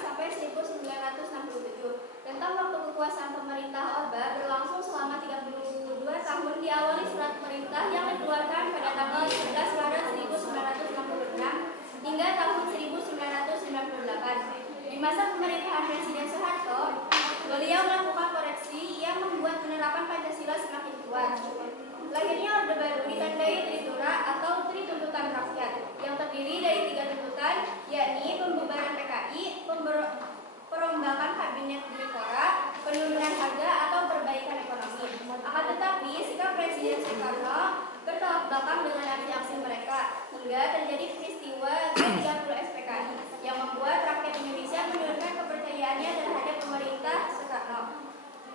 sampai 1967. Tentang waktu kekuasaan pemerintah Orba berlangsung selama 32 tahun diawali surat perintah yang dikeluarkan pada tanggal 11 Maret 1966 hingga tahun 1998. Di masa pemerintahan Presiden Soeharto, beliau melakukan koreksi yang membuat penerapan Pancasila semakin kuat. Lahirnya Orde Baru ditandai Tritura atau Tri Tuntutan Rakyat yang terdiri dari 3 tuntutan, yakni pembubaran PKI, perombakan kabinet Menpora, penurunan harga atau perbaikan ekonomi. Akan tetapi sikap Presiden Soekarno bertolak belakang dengan aksi-aksi mereka hingga terjadi peristiwa G30 SPKI yang membuat rakyat Indonesia menurunkan kepercayaannya terhadap pemerintah Soekarno.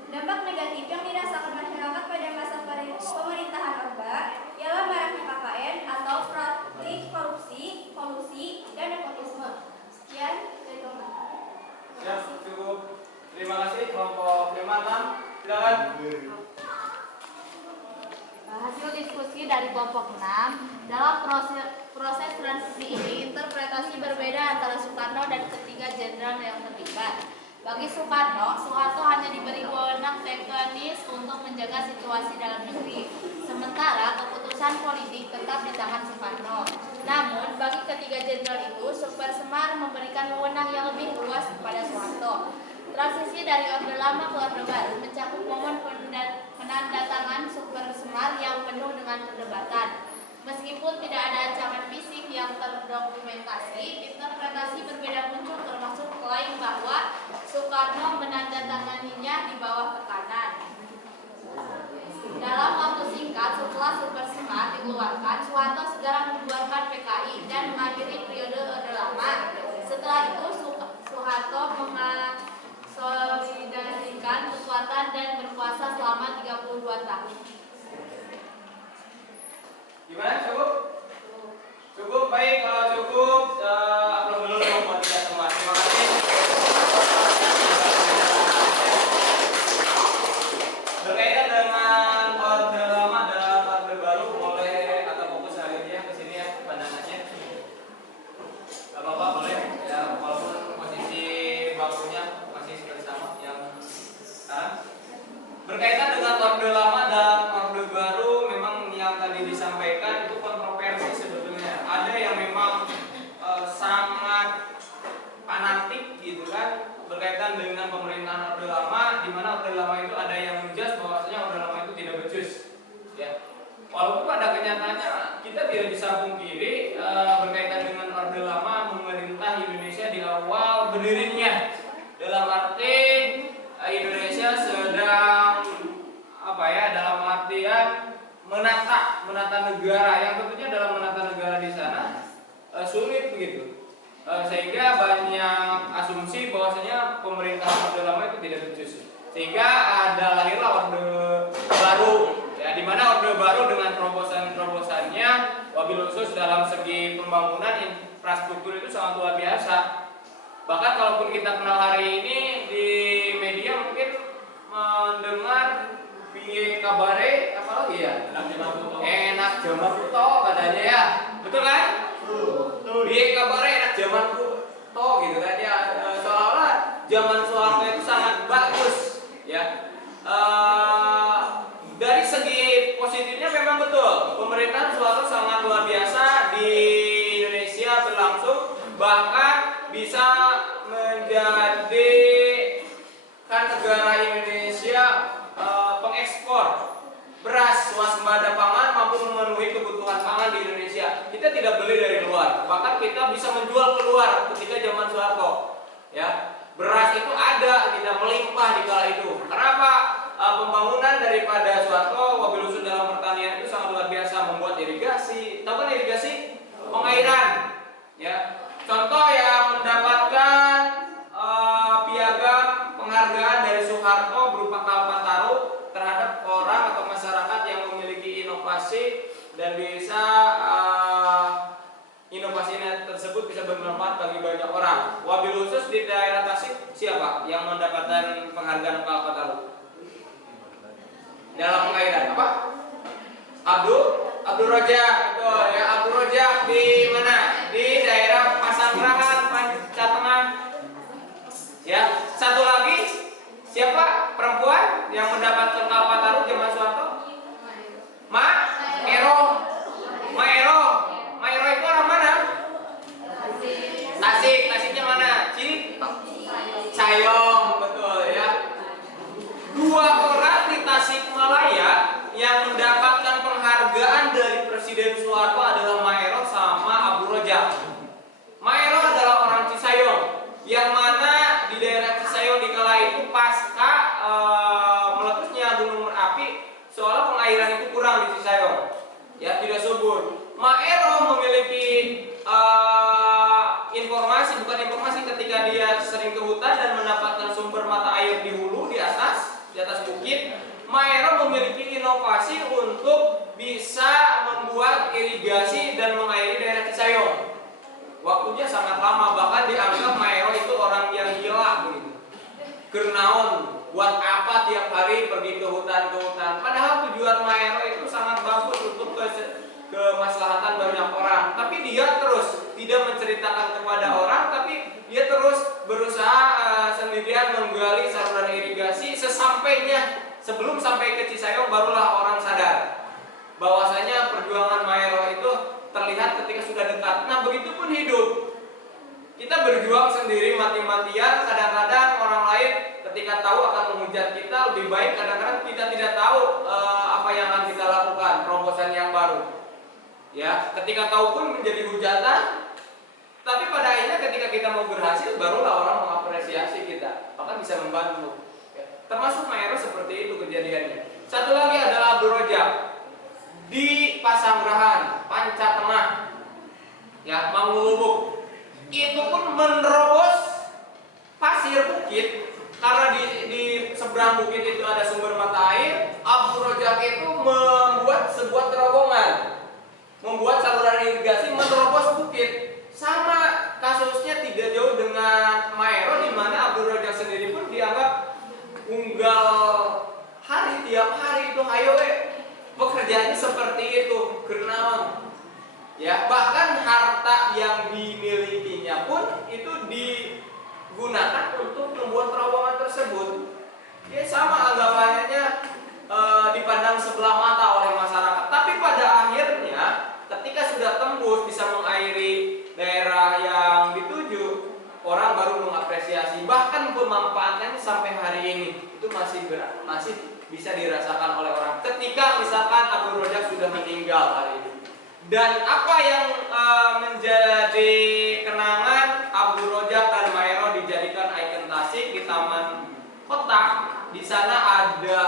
Dampak negatif yang dirasakan masyarakat pada masa pemerintahan dan ketiga jenderal yang terlibat. Bagi Soekarno hanya diberi wewenang teknis untuk menjaga situasi dalam negeri, sementara keputusan politik tetap di tangan Soekarno. Namun, bagi ketiga jenderal itu, Super Semar memberikan wewenang yang lebih luas kepada Soeharto. Transisi dari Orde Lama ke Orde Baru mencakup momen penandatangan Super Semar yang penuh dengan perdebatan. Meskipun tidak ada ancaman fisik yang terdokumentasi, interpretasi berbeda muncul, termasuk klaim bahwa Soekarno menandatanganinya di bawah tekanan. Dalam waktu singkat setelah Super Semar dikeluarkan, Soeharto segera membubarkan PKI dan mengakhiri periode Orde Lama. Setelah itu, Soeharto mengonsolidasikan kekuatan dan berkuasa selama 32 tahun. Gimana, cukup? Cukup, baik. Kalau cukup, upload dulu buat kita semua. Terima kasih. Berkaitan dengan Orde Lama dan Orde Baru, boleh atau fokus hari ini ya ke sini ya pandangannya. Gak apa-apa, boleh. Ya, walaupun posisi bangkunya masih seperti sama yang sekarang. Berkaitan dengan Orde Lama dan Orde Baru, memang yang tadi disampaikan itu kontroversi sebetulnya. Ada yang memang sangat fanatik gitu kan berkaitan dengan pemerintahan Orde Lama, di mana Orde Lama itu ada yang menjudge bahwasanya Orde Lama itu tidak becus. Ya. Walaupun pada kenyataannya kita tidak bisa pungkiri berkaitan dengan Orde Lama memerintah Indonesia di awal berdirinya. Dalam arti Indonesia sedang dalam artian menata negara, yang tentunya dalam menata negara di sana sulit begitu, sehingga banyak asumsi bahwasanya pemerintahan Orde Lama itu tidak becus, sehingga lahirlah Orde Baru, ya, di mana Orde Baru dengan terobosan-terobosannya wabil khusus dalam segi pembangunan infrastruktur itu sangat luar biasa. Bahkan kalaupun kita kenal hari ini di media mungkin mendengar piye kabare apa lagi ya? Enak jaman kuto katanya ya. Betul kan? Betul. Piye kabare enak jaman kuto gitu kan ya. Seolah-olah zaman Soeharto itu sangat bagus ya. Dari segi positifnya memang betul. Pemerintahan Soeharto sangat luar biasa di Indonesia berlangsung, bahkan bisa menjadikan negara Indonesia pengekspor beras, swasembada pangan, mampu memenuhi kebutuhan pangan di Indonesia. Kita tidak beli dari luar, bahkan kita bisa menjual keluar ketika zaman Soeharto. Ya, beras itu ada, tidak melimpah di kala itu. Kenapa? Pembangunan daripada Soeharto wabil khusus dalam pertanian itu sangat luar biasa, membuat irigasi. Tahu kan irigasi? Pengairan. Ya. Contoh yang mendapatkan piagam penghargaan dari Soeharto berupa Kalpataru terhadap orang atau masyarakat yang memiliki inovasi dan bisa inovasinya tersebut bisa bermanfaat bagi banyak orang. Wabil khusus di daerah Tasik siapa yang mendapatkan penghargaan Kalpataru dalam pengairan? Apa? Abdul Rojak, betul ya. Abdul Rojak di mana? Di daerah Pasanggerahan, Panca Tengah. Ya, satu lagi siapa perempuan yang mendapatkan Kalpataru zaman Soeharto? Maero. Maero itu orang mana? Tasik. Tasiknya mana? Cayong, betul ya. Dua orang di Tasikmalaya yang mendapatkan penghargaan dari Presiden Soeharto adalah Maero sama Abdul Rojak. Maero adalah orang Cisayong, yang mana di daerah Cisayong di kala itu pasca meletusnya gunung berapi, seolah pengairan itu kurang di Cisayong, ya, tidak subur. Maero memiliki informasi ketika dia sering ke hutan dan mendapatkan sumber mata air di hulu di atas bukit. Maero memiliki inovasi untuk bisa membuat irigasi dan mengairi daerah Cisayong. Waktunya sangat lama, bahkan dianggap Maero itu orang yang gila begitu. Kernaon, buat apa tiap hari pergi ke hutan? Padahal tujuan Maero itu sangat bagus untuk kemaslahatan banyak orang. Tapi dia terus tidak menceritakan kepada orang, tapi dia terus berusaha sendirian menggali saluran irigasi. Sesampainya sebelum sampai ke Cisayong barulah orang sadar bahwasanya perjuangan Maero itu terlihat ketika sudah dekat. Nah, begitupun hidup. Kita berjuang sendiri mati-matian, kadang-kadang orang lain ketika tahu akan menghujat kita, lebih baik kadang-kadang kita tidak tahu apa yang akan kita lakukan, terobosan yang baru. Ya, ketika tahu pun menjadi hujatan, tapi pada akhirnya ketika kita mau berhasil, barulah orang mengapresiasi kita, bahkan bisa membantu. Ya, termasuk Maero seperti itu kejadiannya. Satu lagi adalah Abdul Rojak di Pasanggerahan, Panca Tengah, ya, Manggulubuk. Itu pun menerobos pasir bukit karena di seberang bukit itu ada sumber mata air. Abdul Rojak itu membuat sebuah terowongan, membuat saluran irigasi menerobos bukit. Sama kasusnya tidak jauh dengan Maero, di mana Abdul Rojak sendiri pun dianggap unggal hari, tiap hari itu ayo pekerjaannya seperti itu, kenaon. Ya, bahkan harta yang dimilikinya pun itu digunakan untuk membuat terowongan tersebut. Ya, sama anggapannya dipandang sebelah mata oleh masyarakat. Tapi pada akhirnya ketika sudah tembus bisa mengairi daerah yang dituju, orang baru mengapresiasi. Bahkan pemanfaatannya sampai hari ini itu masih bisa dirasakan oleh orang. Ketika misalkan Abdul Rojak sudah meninggal hari ini. Dan apa yang menjadi kenangan Abdul Rojak dan Maero dijadikan ikon Tasik di Taman Kota. Di sana ada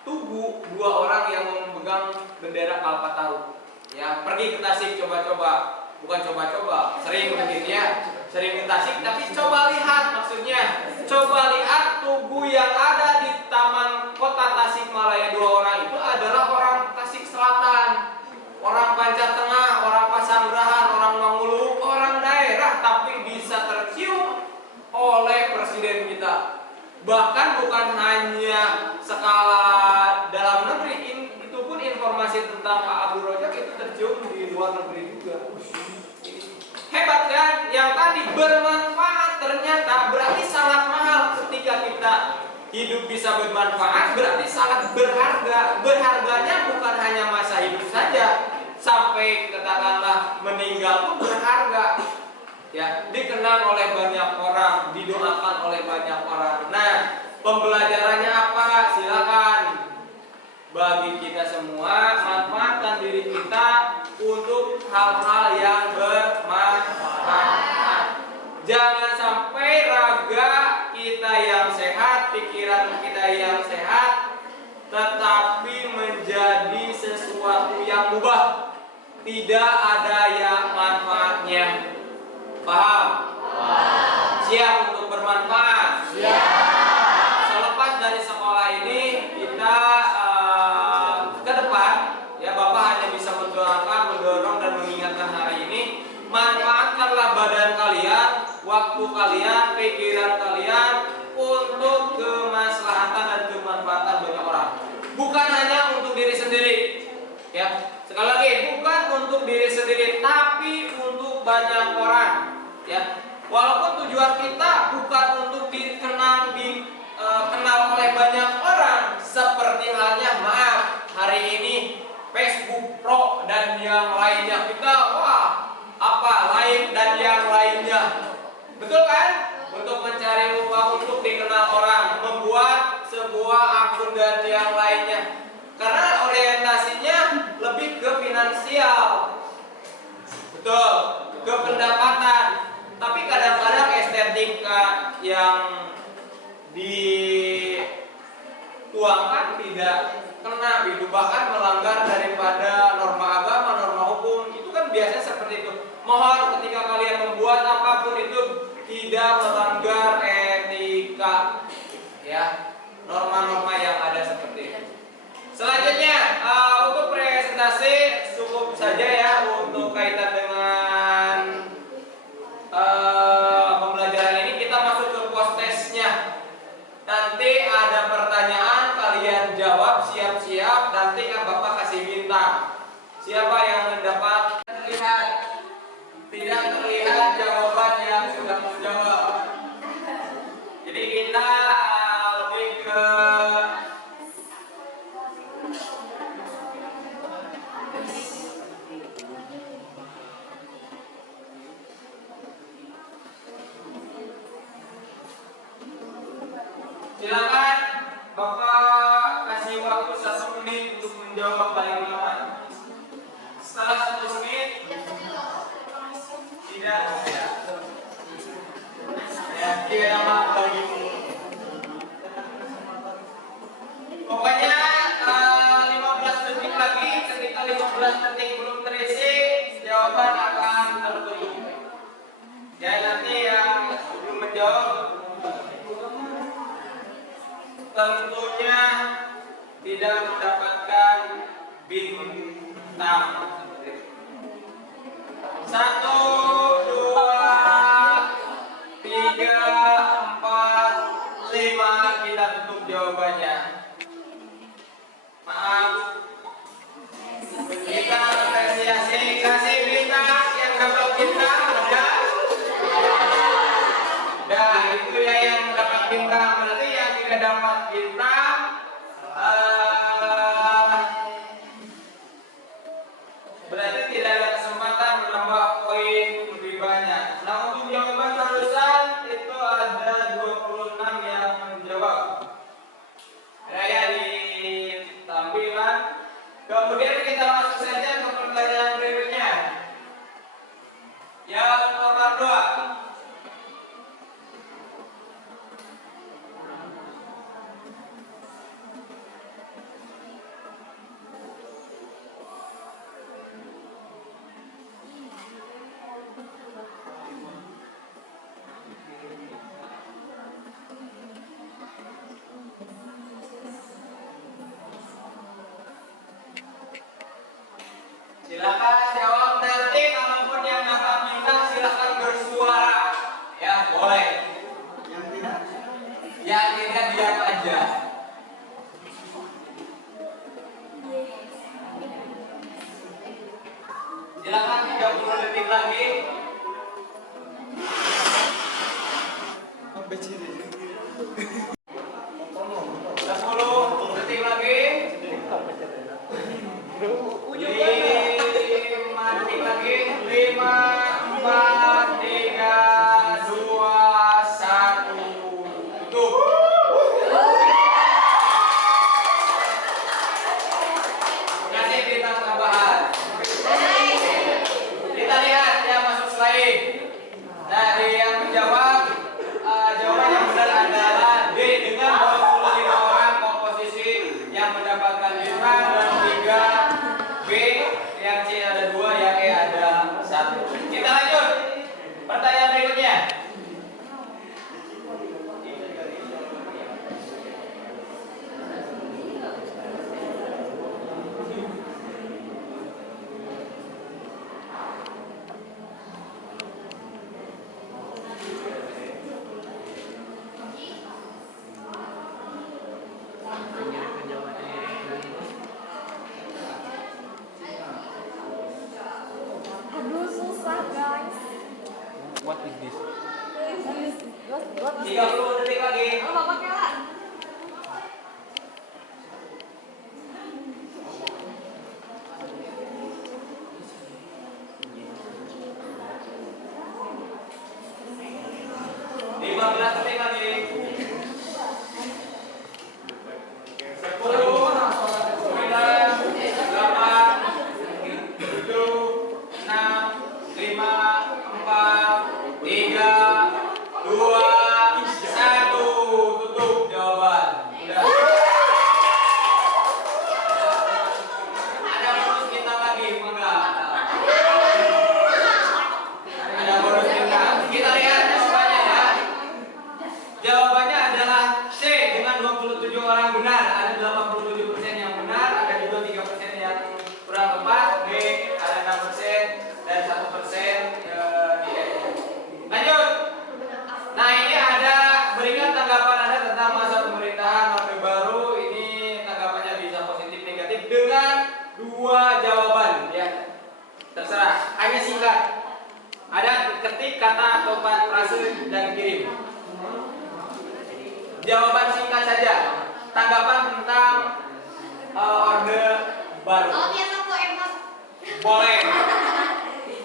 tugu dua orang yang memegang bendera Kalpataru. Ya, pergi ke Tasik coba-coba, bukan coba-coba, sering mungkin ya, sering ke Tasik, tapi coba lihat, maksudnya coba lihat tugu yang ada di Taman Kota Tasikmalaya. Dua orang itu adalah orang Tasik Selatan, orang Panca Tengah, orang Pasanggerahan, orang Manggulubuk, orang daerah, tapi bisa tercium oleh presiden kita. Bahkan bukan hanya skala dalam negeri, itu pun informasi tentang Pak Abdul Rojak itu tercium di luar negeri juga. Hebat kan? Yang tadi bermanfaat ternyata berarti sangat mahal. Ketika kita hidup bisa bermanfaat berarti sangat berharga. Berharganya bukan hanya masa hidup saja, sampai katakanlah meninggal pun berharga. Ya, dikenang oleh banyak orang, didoakan oleh banyak orang. Nah, pembelajarannya apa? Silakan bagi kita semua, manfaatkan diri kita untuk hal-hal yang bermanfaat. Jangan sampai raga kita yang sehat, pikiran kita yang sehat, tetapi menjadi sesuatu yang mubah, tidak ada yang manfaatnya. Paham? Siap untuk bermanfaat? Siap. Selepas dari sekolah ini kita ke depan, ya, Bapak hanya bisa mendoakan, mendorong dan mengingatkan hari ini. Manfaatkanlah badan kalian, waktu kalian, pikiran kalian untuk kemaslahatan dan kemanfaatan banyak orang. Bukan hanya untuk diri sendiri, ya. Sekali lagi, bukan untuk diri sendiri, tapi untuk banyak orang. Ya, walaupun tujuan kita bukan untuk dikenal oleh banyak orang, seperti halnya hari ini Facebook Pro dan yang lainnya, kita live dan yang lainnya, betul kan? Untuk mencari uang, untuk dikenal orang, membuat sebuah akun dan yang lainnya, karena orientasinya lebih ke finansial, betul, ke pendapatan. Tapi kadang-kadang estetika yang dituangkan tidak kena, bahkan melanggar daripada norma agama, norma hukum. Itu kan biasanya seperti itu. Mohon ketika kalian membuat apapun itu tidak melanggar etika, ya, norma-norma yang ada seperti itu. Selanjutnya untuk presentasi cukup saja ya untuk kaitan dengan pembelajaran ini. Kita masuk ke post testnya. Nanti ada pertanyaan, kalian jawab, siap-siap. Nanti kan Bapak kasih bintang. Siapa yang mendapat tidak terlihat jawaban yang sudah menjawab. Silakan Bapak kasih waktu 1 menit untuk menjawab paling lama. Setelah 1 menit tidak ya kira lagi. Pokoknya 15 detik lagi, ketika 15 detik belum terisi, jawaban akan tertutup. Ya nanti yang belum menjawab tentunya tidak mendapatkan bintang. 1, 2, 3, 4, 5 kita tutup jawabannya. Maaf, kita apresiasi kasih bintang yang dapat bintang ada. Nah itu ya yang dapat bintang, berarti yang tidak dapat bintang berarti tidak ada kesempatan menambah poin lebih banyak. Nah untuk jawaban barusan itu ada 26 yang menjawab. Ya di tampilan. Kemudian kita masuk saja ke pertanyaan berikutnya. Yang nomor 2. Silakan jawab nanti, kalaupun yang dapat bintang silakan bersuara. Ya, boleh. Yang tidak diam aja. Silakan 30 detik lagi. 10 detik lagi. 5 detik lagi. 5, 4, 3, 2, 1. Tutup. Kasih bintang tambahan. Kita lihat yang masuk slide. Dari yang menjawab, jawaban yang benar adalah D dengan 25 orang komposisi yang mendapatkan bintang, dan 3 B, yang C ada 2, yang E ada 1. Kita lanjut. Pertanyaan berikutnya. Aduh susah guys. What is this? 30 detik lagi. Oh bapak kelan. Lima belas detik lagi. 10, 9, 8, 7, 6, 5, 4, 3, 2, 1. Tutup jawaban. Udah. Ada bonus kita lagi, enggak? Ada bonus kita. Kita lihat jawabannya ya. Jawabannya adalah C dengan 27 orang benar. Ada 87% yang benar, ada juga 3% yang kurang tepat. B ada 6% dan 1% di E. Lanjut. Nah ini ada berikan tanggapan Anda tentang masa pemerintahan Orde Baru. Ini tanggapannya bisa positif negatif dengan 2 jawaban ya. Terserah, hanya singkat. Ada ketik kata atau frase dan kirim. Jawaban singkat saja. Tanggapan tentang Orde Baru. Oh biasa aku emot. Boleh.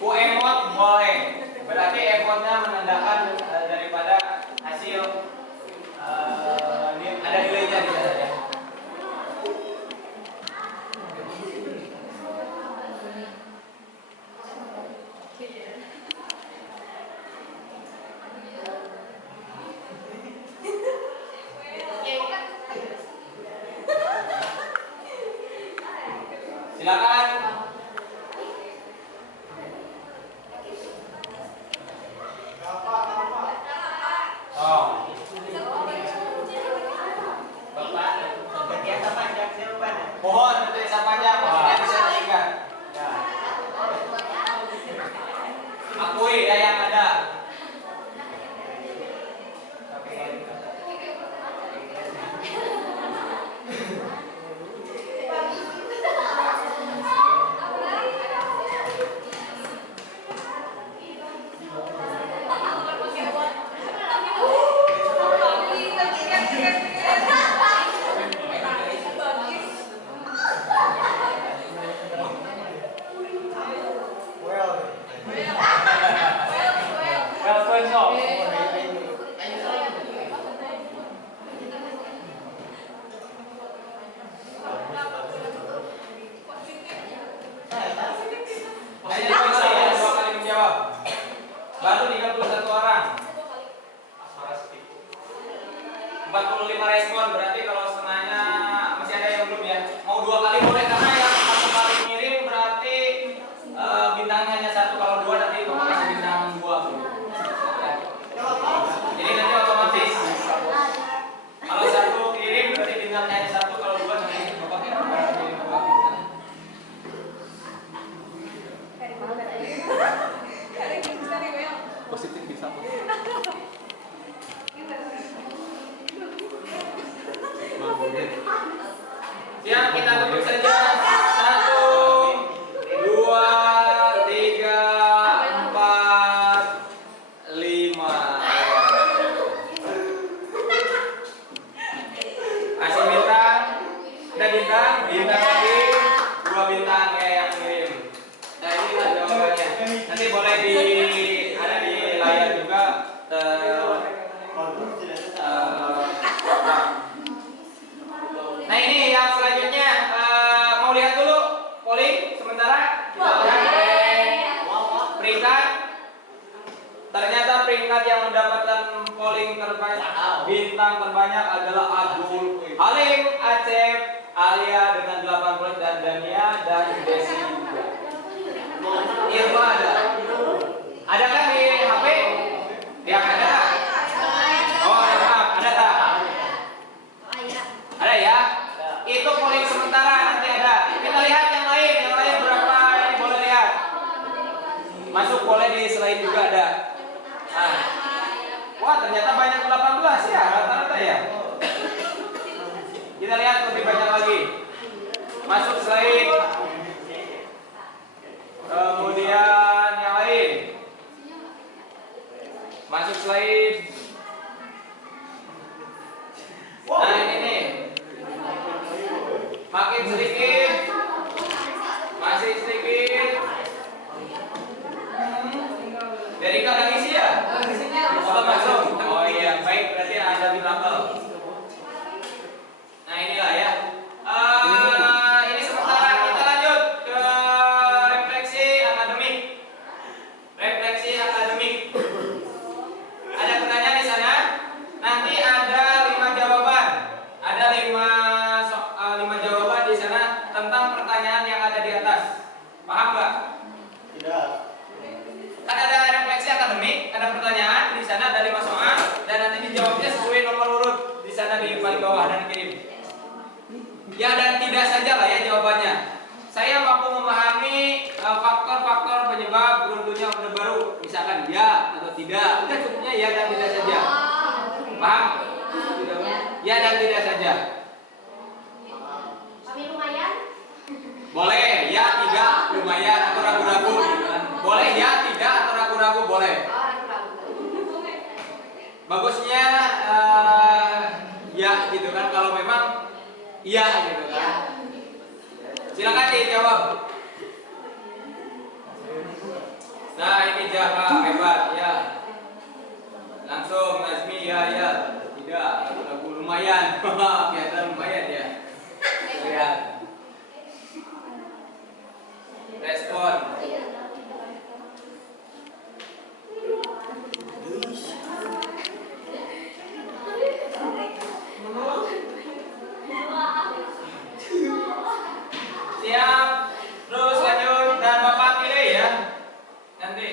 Bu emot boleh. Berarti emotnya menandakan daripada hasil akui ya yang ada. Hanya bisa ya 2 kali menjawab. Baru 31 orang. 45 respon, berarti kalau setengahnya masih ada yang belum ya. Mau 2 kali boleh karena yang 1 kali ngirim berarti bintangnya hanya 1, kalau 2 nanti Bapak kasih bintang 2. Jadi nanti otomatis kalau 1 kirim berarti bintangnya hanya 1, kalau 2 nanti Bapak kirim 2 bintang. Positif bisa. Ya, kita tutup saja. 1, 2, 3, 4, 5. Kasih bintang. Ada bintang, bintang lagi, 2 bintang kayak yang ngirim. Nah, ini lah jawabannya. Nanti boleh ada di layar juga. Nah, ini yang selanjutnya mau lihat dulu polling sementara kita lihat peringkat. Ternyata peringkat yang mendapatkan polling terbanyak, bintang terbanyak adalah Abdul Halim, Acep, Alia dengan 80 dan Dania dan Desi juga. Irma ada. Ada kan di HP? Di HP ada? Oh, ada tak? Ada ya? Itu polling sementara, nanti ada. Kita lihat yang lain berapa ini boleh lihat. Masuk boleh di slide juga ada. Nah. Wah, ternyata banyak 18 ya, rata-rata ya. Kita lihat lebih banyak lagi. Masuk slide. Kemudian yang lain. Masuk slide. Nah, ini nih. Makin sedikit. Masih sedikit. Dari kadang isi ya? Oh, masuk. Oh iya, baik, berarti ada di label. Nah, inilah ya. Ini sementara, kita lanjut ke refleksi akademik. Refleksi akademik. Ada pertanyaan di sana. Nanti ada 5 jawaban. Ada 5 jawaban di sana tentang pertanyaan yang ada di atas. Paham nggak? Tidak. Kan ada refleksi akademik, ada pertanyaan, di sana ada 5 soal dan nanti dijawabnya sesuai nomor urut di sana di paling bawah dan dikirim. Ya dan tidak saja lah ya jawabannya. Saya mampu memahami faktor-faktor penyebab runtuhnya Orde Baru, misalkan ya atau tidak. Udah cukupnya ya dan tidak saja. Paham? Ya dan tidak saja. Kami lumayan. Boleh ya, tidak, lumayan atau ragu-ragu gitu kan. Boleh ya, tidak atau ragu-ragu boleh. Bagusnya ya gitu kan, kalau memang iya gitu kan. Silakan dijawab. Nah, ini Jaha hebat ya. Langsung Nazmi ya, tidak, ragu-ragu lumayan. Kelihatan lumayan ya. Lihat. Respon. Siap. Terus lanjut dan Bapak pilih ya. Nanti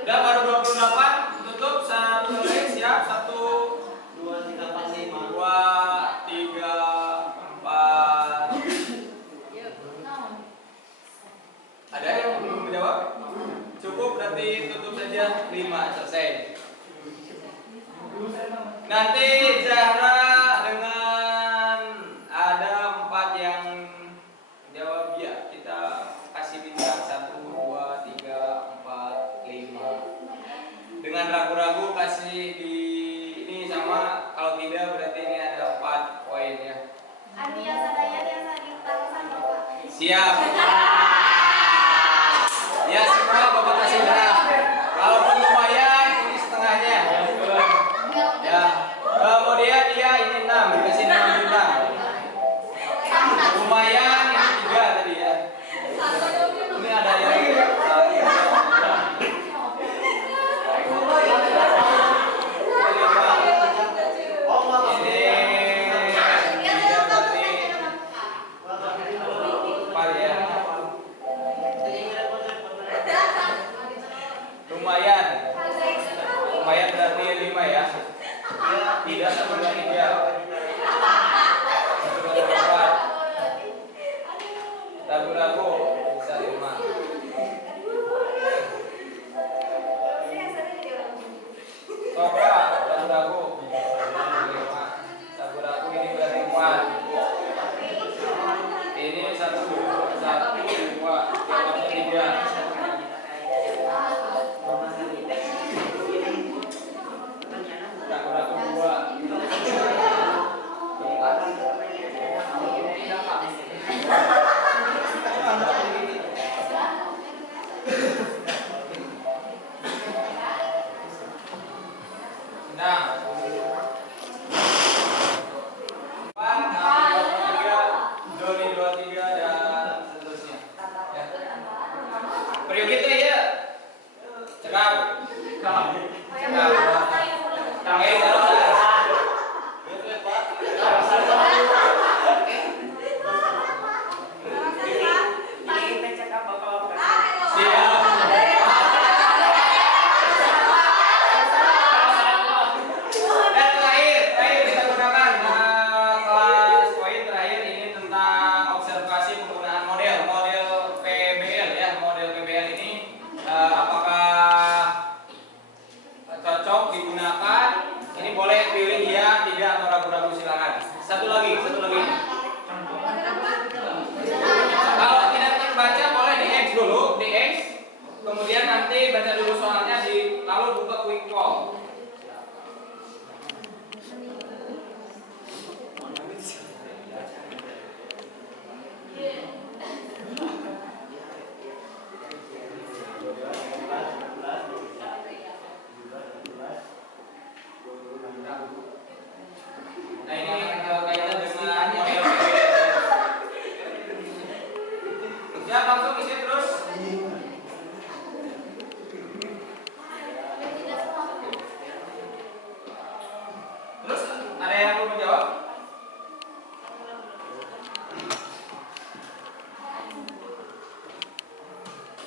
Udah baru 28, tutup satu lagi siap 1 2 3 4 5. 2 3 4. Ada yang belum menjawab? Cukup berarti tutup saja 5 selesai. Nanti Zahra dengan ada 4 yang jawab ya, kita kasih bintang 1 2 3 4 5. Dengan ragu-ragu kasih di ini sama, kalau tidak berarti ini ada 4 poin ya. Ani yang sadaya yang sadintang sama Pak. Siap. Ya semua Bapak kasih berapa? Kalaupun lumayan ini setengahnya. Ya. Kemudian dia ini 6 dikasih 6 bintang. Lumayan ini 3 tadi ya. Ini ada yang lumayan berarti 5 ya. Tidak sama 3. Ragu-ragu bisa 5. Toka ragu-ragu 5. Ragu-ragu ini berarti 4. Ini 1 2 3. Ragu-ragu 2. Nah, 4, 6, 23, dan seterusnya. Ya. Periuk itu ya. Cekap. Satu lagi. Kalau tidak terbaca boleh di X dulu, di X. Kemudian nanti baca dulu soalnya lalu buka quick call. Nah ini kaitan dengan model ya, langsung isi terus. Terus ada yang belum menjawab?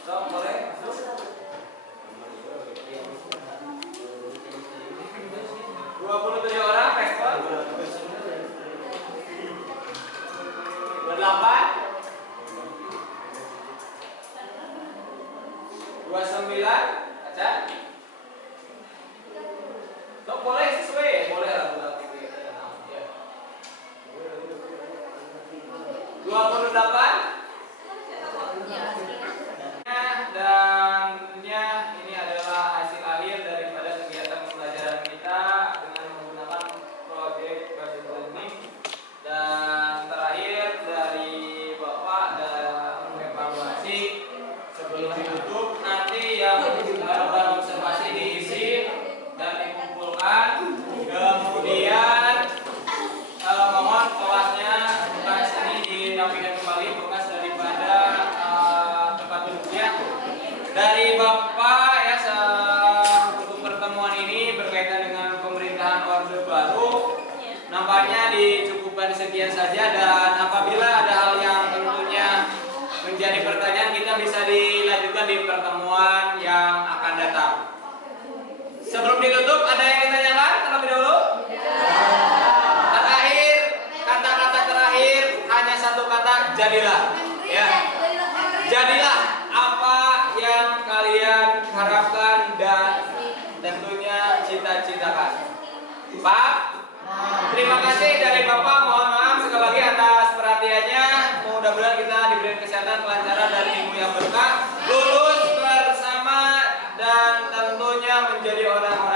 So, boleh masuk. 27 orang respon. 28 29 baca. So, boleh sesuai, boleh lah. 28 dan tentunya ini adalah hasil akhir daripada kegiatan pembelajaran kita dengan menggunakan proyek basic learning. Dan terakhir dari Bapak dan evaluasi sebelum ditutup, nanti yang baru observasi diisi dan dikumpulkan. Kemudian mohon kelasnya bekas ini dirapikan kembali, bekas daripada tempat duduknya dari Bapak ya. Untuk pertemuan ini berkaitan dengan pemerintahan Orde Baru nampaknya dicukupkan sekian saja, dan apabila ada hal yang tentunya menjadi pertanyaan kita bisa dilanjutkan lanjutkan di pertemuan yang akan datang. Sebelum ditutup, ada yang ditanyakan terlebih dahulu? Terakhir, kata-kata terakhir hanya satu kata, jadilah. Ya. Jadilah apa yang kalian harapkan dan tentunya cita-citakan. Pak, terima kasih dari Bapak. Mohon maaf sekali lagi atas perhatiannya. Mudah-mudahan kita diberi kesehatan, kelancaran dan minggu yang berkah, lulus bersama dan tentunya menjadi orang-orang